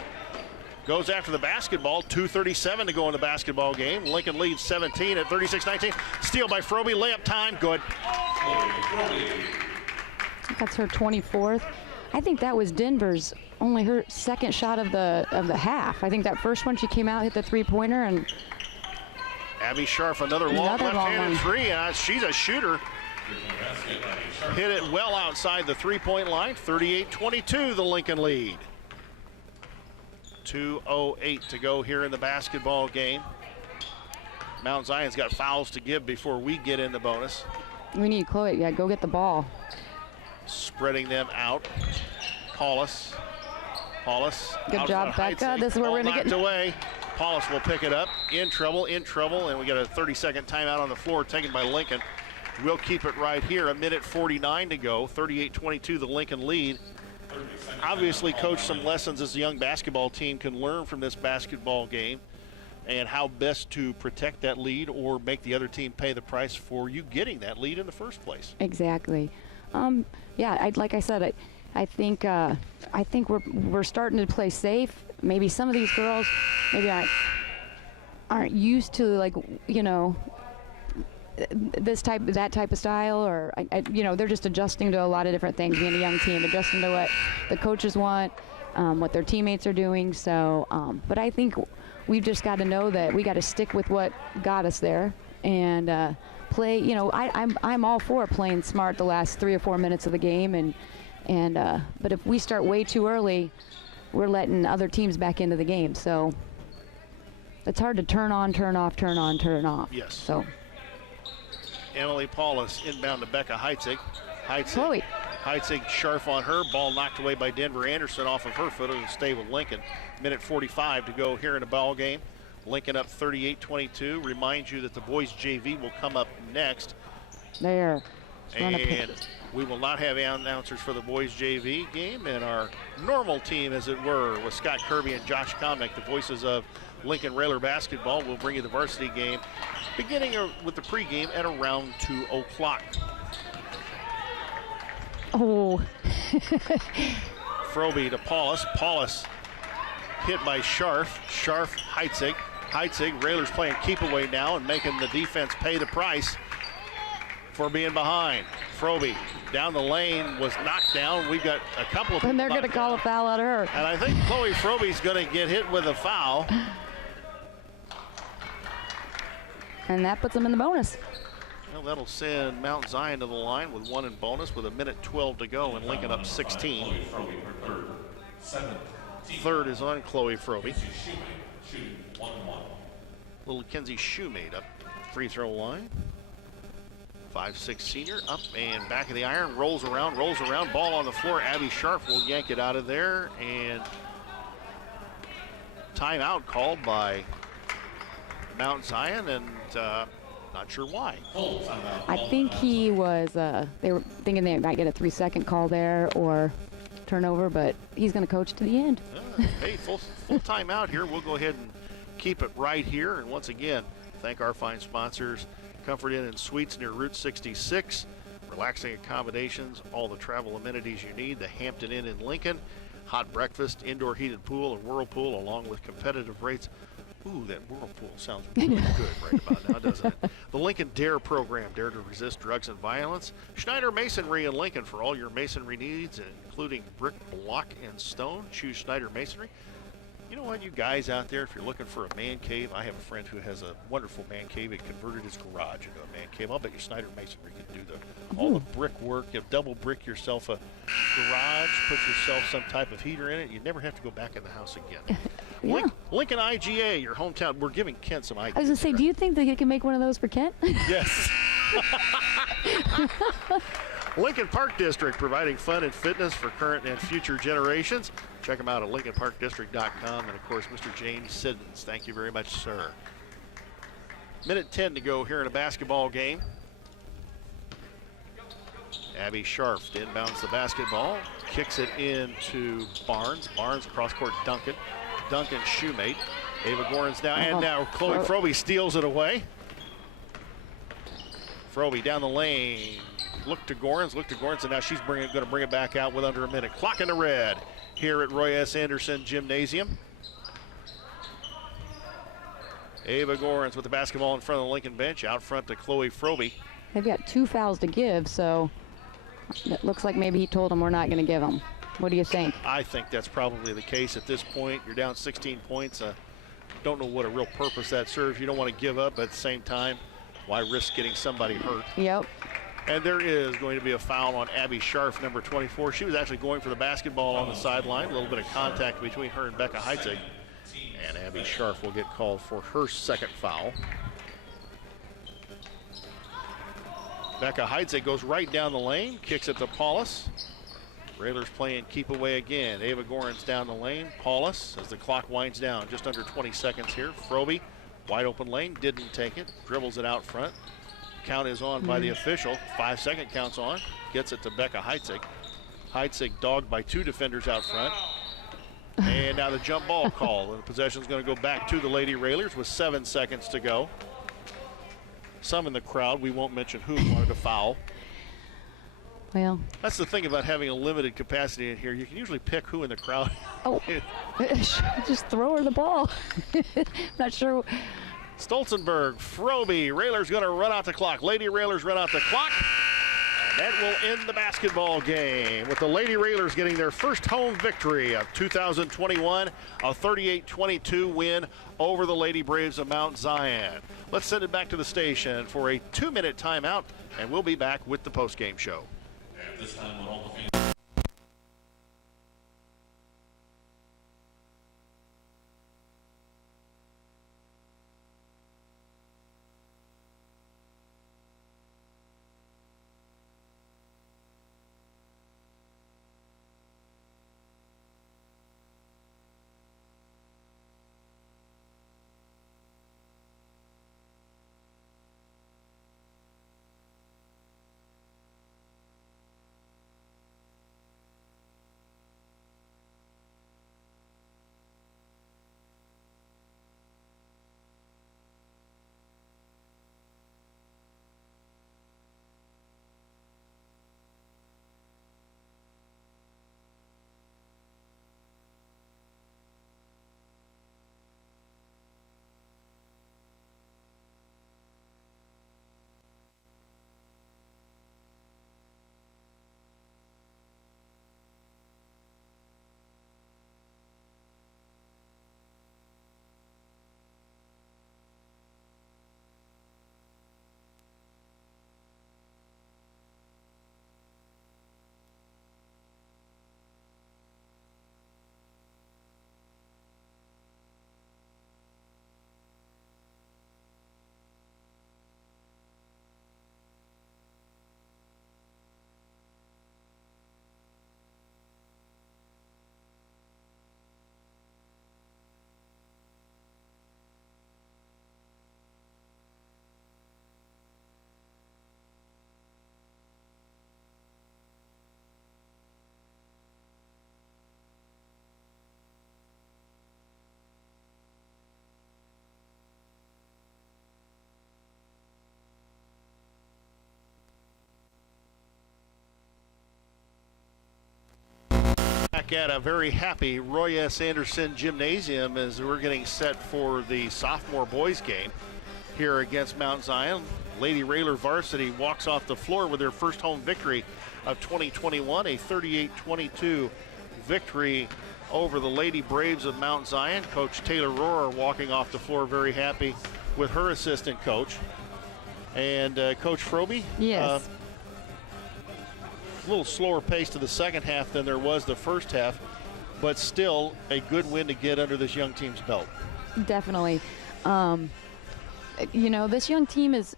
Goes after the basketball, 2:37 to go in the basketball game. Lincoln leads 17 at 36-19. Steal by Froby, layup time, good. That's her 24th. I think that was Denver's only her second shot of the half. I think that first one she came out, hit the three-pointer, and Abby Scharf, another long left-handed three. She's a shooter. Hit it well outside the three-point line. 38-22, the Lincoln lead. 2:08 to go here in the basketball game. Mount Zion's got fouls to give before we get in the bonus. we need Chloe. Yeah, go get the ball. Spreading them out. Paulus. Good job, Becca. This is where we're going to get away. Paulus will pick it up. In trouble, and we got a 30-second timeout on the floor taken by Lincoln. We'll keep it right here. 1:49 to go. 38-22, the Lincoln lead. Obviously, coach, some lessons as a young basketball team can learn from this basketball game and how best to protect that lead or make the other team pay the price for you getting that lead in the first place. Exactly. Yeah, like I said, I think we're starting to play safe. Maybe some of these girls maybe aren't used to, like, you know, that type of style, or you know, they're just adjusting to a lot of different things. Being a young team, adjusting to what the coaches want, what their teammates are doing. So, but I think we've just got to know that we got to stick with what got us there and play. You know, I'm all for playing smart the last 3 or 4 minutes of the game, but if we start way too early, we're letting other teams back into the game. So it's hard to turn on, turn off, turn on, turn off. Yes. So Emily Paulus inbound to Becca Heitzig. Chloe. Heitzig Scharf on her. Ball knocked away by Denver Anderson off of her foot. It'll stay with Lincoln. 1:45 to go here in the ball game. Lincoln up 38-22. Remind you that the boys JV will come up next. There. And we will not have announcers for the boys JV game, and our normal team, as it were, with Scott Kirby and Josh Connick, the voices of Lincoln Railer basketball, will bring you the varsity game beginning with the pregame at around 2 o'clock. Oh. Froby to Paulus. Paulus hit by Scharf. Scharf, Heitzig. Heitzig. Raylor's playing keep away now and making the defense pay the price for being behind. Frobe down the lane was knocked down. We've got a couple of people. And they're going to call a foul on her. And I think Chloe Frobe's going to get hit with a foul. And that puts them in the bonus. Well, that'll send Mount Zion to the line with 1 in bonus with 1:12 to go, and Lincoln up 16. Third is on Chloe Frobe. Little Kenzie Shoemate up free throw line. 5'6" senior up and back of the iron, rolls around, ball on the floor. Abby Sharp will yank it out of there, and timeout called by Mount Zion, and not sure why. I think he was, they were thinking they might get a 3-second call there or turnover, but he's going to coach to the end. Hey, full timeout here. We'll go ahead and keep it right here. And once again, thank our fine sponsors, Comfort Inn and Suites near Route 66. Relaxing accommodations, all the travel amenities you need. The Hampton Inn in Lincoln. Hot breakfast, indoor heated pool, a whirlpool, along with competitive rates. Ooh, that whirlpool sounds really good right about now, doesn't it? The Lincoln DARE program, Dare to Resist Drugs and Violence. Schneider Masonry in Lincoln for all your masonry needs, including brick, block, and stone. Choose Schneider Masonry. You know what, you guys out there, if you're looking for a man cave, I have a friend who has a wonderful man cave. He converted his garage into a man cave. I'll bet you Schneider Masonry can do all the brick work. You double brick yourself a garage, put yourself some type of heater in it. You never have to go back in the house again. Yeah. Lincoln IGA, your hometown. We're giving Kent some ideas. I was going to say, do you think that you can make one of those for Kent? Yes. Lincoln Park District, providing fun and fitness for current and future generations. Check them out at LincolnParkDistrict.com. And, of course, Mr. James Siddons. Thank you very much, sir. 1:10 to go here in a basketball game. Abby Sharp inbounds the basketball, kicks it into Barnes. Barnes cross court Duncan. Duncan Shoemate. Ava Gorans now, and now Chloe Frobe steals it away. Frobe down the lane. Look to Gorans, and now she's going to bring it back out with under a minute. Clock in the red here at Roy S. Anderson Gymnasium. Ava Gorans with the basketball in front of the Lincoln bench, out front to Chloe Frobe. They've got 2 fouls to give, so it looks like maybe he told them we're not going to give them. What do you think? I think that's probably the case at this point. You're down 16 points. Don't know what a real purpose that serves. You don't want to give up, but at the same time, why risk getting somebody hurt? Yep. And there is going to be a foul on Abby Sharp, number 24. She was actually going for the basketball on the sideline. A little bit of contact between her and Becca Heitzig. And Abby Sharp will get called for her second foul. Becca Heitzig goes right down the lane, kicks it to Paulus. Raylor's playing keep away again. Ava Gorans down the lane. Paulus, as the clock winds down, just under 20 seconds here. Frobe, wide open lane, didn't take it. Dribbles it out front. Count is on by the official. 5-second count's on. Gets it to Becca Heitzig. Heitzig dogged by 2 defenders out front. And now the jump ball call. And the possession's going to go back to the Lady Railers with 7 seconds to go. Some in the crowd, we won't mention who, wanted to foul. Well, that's the thing about having a limited capacity in here. You can usually pick who in the crowd. Oh, just throw her the ball. Not sure. Stolzenberg, Frobe, Raylor's going to run out the clock. Lady Railers run out the clock. And that will end the basketball game with the Lady Railers getting their first home victory of 2021, a 38-22 win over the Lady Braves of Mount Zion. Let's send it back to the station for a 2-minute timeout, and we'll be back with the postgame show. At this time, when all the fans back at a very happy Roy S. Anderson Gymnasium as we're getting set for the sophomore boys game here against Mount Zion. Lady Railer varsity walks off the floor with their first home victory of 2021, a 38-22 victory over the Lady Braves of Mount Zion. Coach Taylor Rohrer walking off the floor very happy with her assistant coach. And Coach Froby? Yes. A little slower pace to the second half than there was the first half, but still a good win to get under this young team's belt. Definitely. You know, this young team is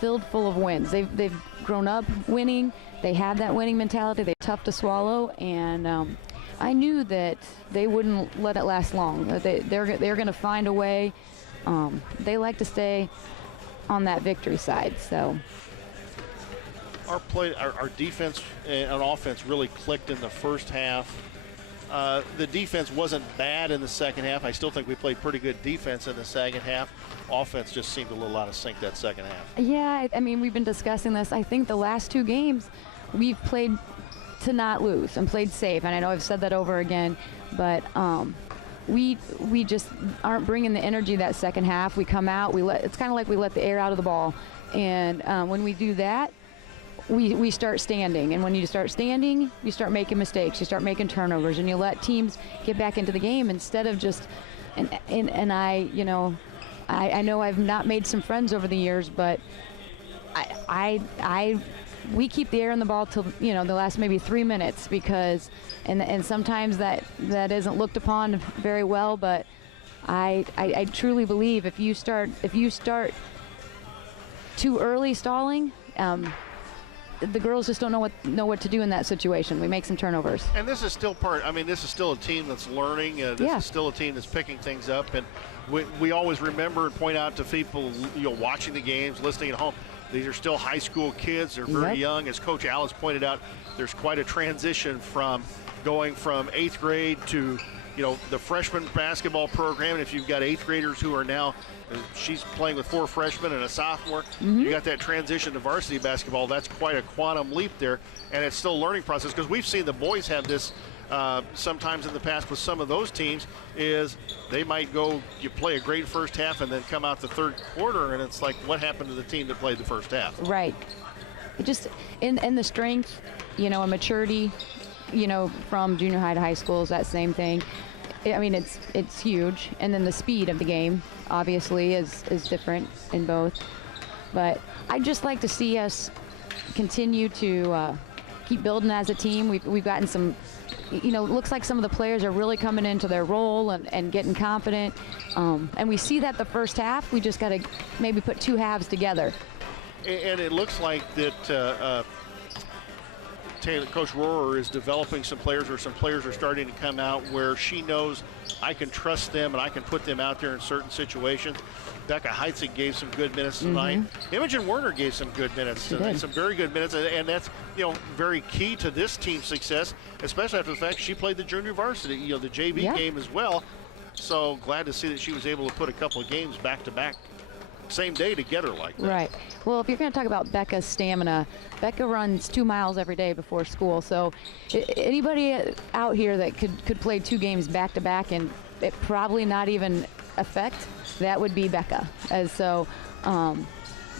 filled full of wins. They've grown up winning. They have that winning mentality. They're tough to swallow, and I knew that they wouldn't let it last long. They're going to find a way. They like to stay on that victory side. So our defense and offense really clicked in the first half. The defense wasn't bad in the second half. I still think we played pretty good defense in the second half. Offense just seemed a little out of sync that second half. Yeah, I mean, we've been discussing this. I think the last two games we've played to not lose and played safe. And I know I've said that over again, but we just aren't bringing the energy that second half. We come out, it's kind of like we let the air out of the ball. And when we do that, we start standing, and when you start standing, you start making mistakes, you start making turnovers, and you let teams get back into the game instead of just. And I, you know, I know I've not made some friends over the years, but we keep the air in the ball till, you know, the last maybe 3 minutes, because and sometimes that isn't looked upon very well, but I truly believe if you start too early stalling. The girls just don't know what to do in that situation. We make some turnovers. And this is still this is still a team that's learning. This is still a team that's picking things up. And we always remember and point out to people, you know, watching the games, listening at home, these are still high school kids. They're very young. As Coach Alice pointed out, there's quite a transition from going from 8th grade to, you know, the freshman basketball program. And if you've got 8th graders who are now, she's playing with 4 freshmen and a sophomore. You got that transition to varsity basketball. That's quite a quantum leap there, and it's still a learning process, because we've seen the boys have this sometimes in the past with some of those teams. Is they might you play a great first half and then come out the third quarter, and it's like, what happened to the team that played the first half? Right. It just in the strength, you know, and maturity, you know, from junior high to high school is that same thing. I mean, it's huge, and then the speed of the game obviously is different in both. But I'd just like to see us continue to keep building as a team. We've gotten some, you know, looks like some of the players are really coming into their role and getting confident. And we see that the first half. We just got to maybe put 2 halves together. And it looks like that Coach Rohrer is developing some players, or some players are starting to come out where she knows I can trust them and I can put them out there in certain situations. Becca Heitzig gave some good minutes tonight. Imogen Werner gave some good minutes tonight, some very good minutes, and that's, you know, very key to this team's success, especially after the fact she played the junior varsity, you know, the JV game as well. So glad to see that she was able to put a couple of games back to back, same day, together like that. Right. Well, if you're going to talk about Becca's stamina, Becca runs 2 miles every day before school. So anybody out here that could play 2 games back to back and it probably not even affect, that would be Becca.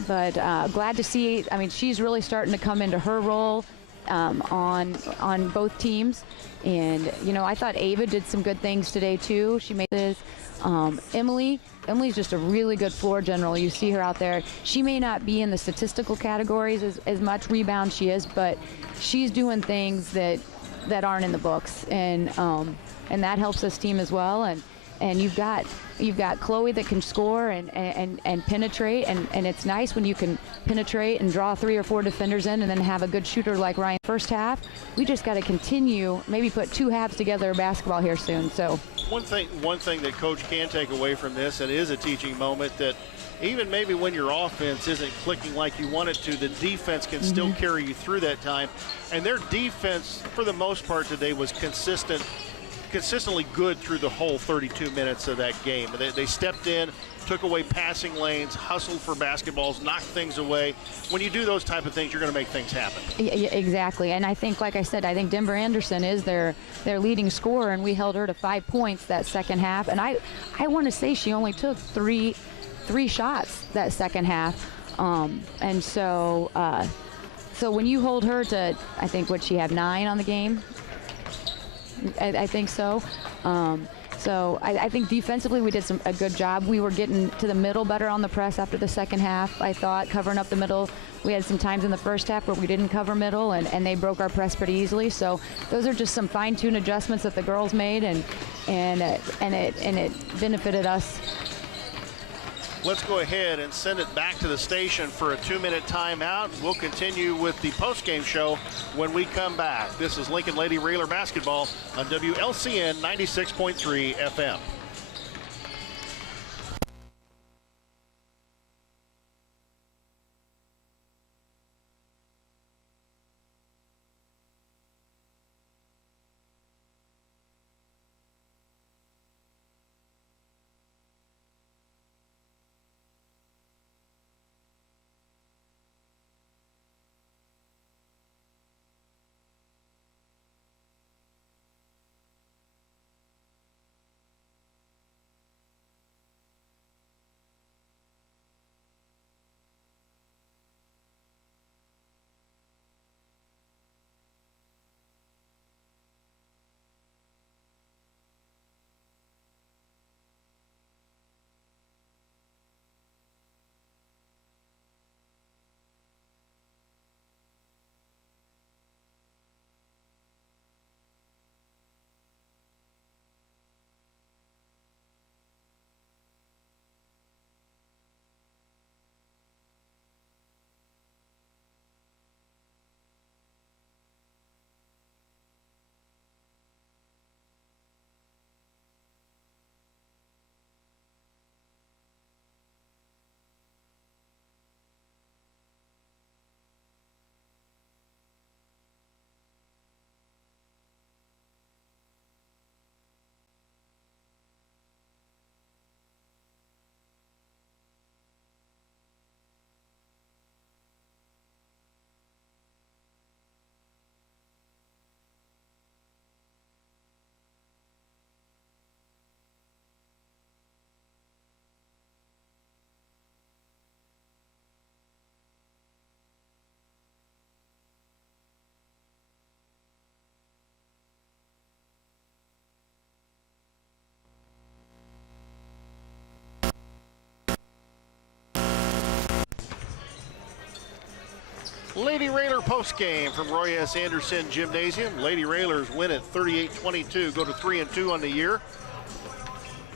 But glad to see. I mean, she's really starting to come into her role on both teams. And, you know, I thought Ava did some good things today too. She made this. Emily's just a really good floor general. You see her out there. She may not be in the statistical categories as much rebound she is, but she's doing things that aren't in the books, and that helps this team as well. And you've got Chloe that can score and penetrate, and it's nice when you can penetrate and draw 3 or 4 defenders in and then have a good shooter like Ryan first half. We just got to continue, maybe put 2 halves together of basketball here soon. So one thing that Coach can take away from this, and it is a teaching moment, that even maybe when your offense isn't clicking like you want it to, the defense can still carry you through that time. And their defense, for the most part today, was consistent consistently good through the whole 32 minutes of that game. They stepped in, took away passing lanes, hustled for basketballs, knocked things away. When you do those type of things, you're going to make things happen. Yeah, exactly. And I think, like I said, I think Denver Anderson is their leading scorer, and we held her to 5 points that second half. And I want to say she only took three shots that second half. And so when you hold her to, I think, what she had 9 on the game? I think so. So I think defensively we did a good job. We were getting to the middle better on the press after the second half, I thought, covering up the middle. We had some times in the first half where we didn't cover middle, and they broke our press pretty easily. So those are just some fine-tuned adjustments that the girls made, and it benefited us. Let's go ahead and send it back to the station for a 2-minute timeout. We'll continue with the postgame show when we come back. This is Lincoln Lady Railer basketball on WLCN 96.3 FM. Lady Railer postgame from Roy S. Anderson Gymnasium. Lady Railers win at 38-22, go to 3-2 on the year.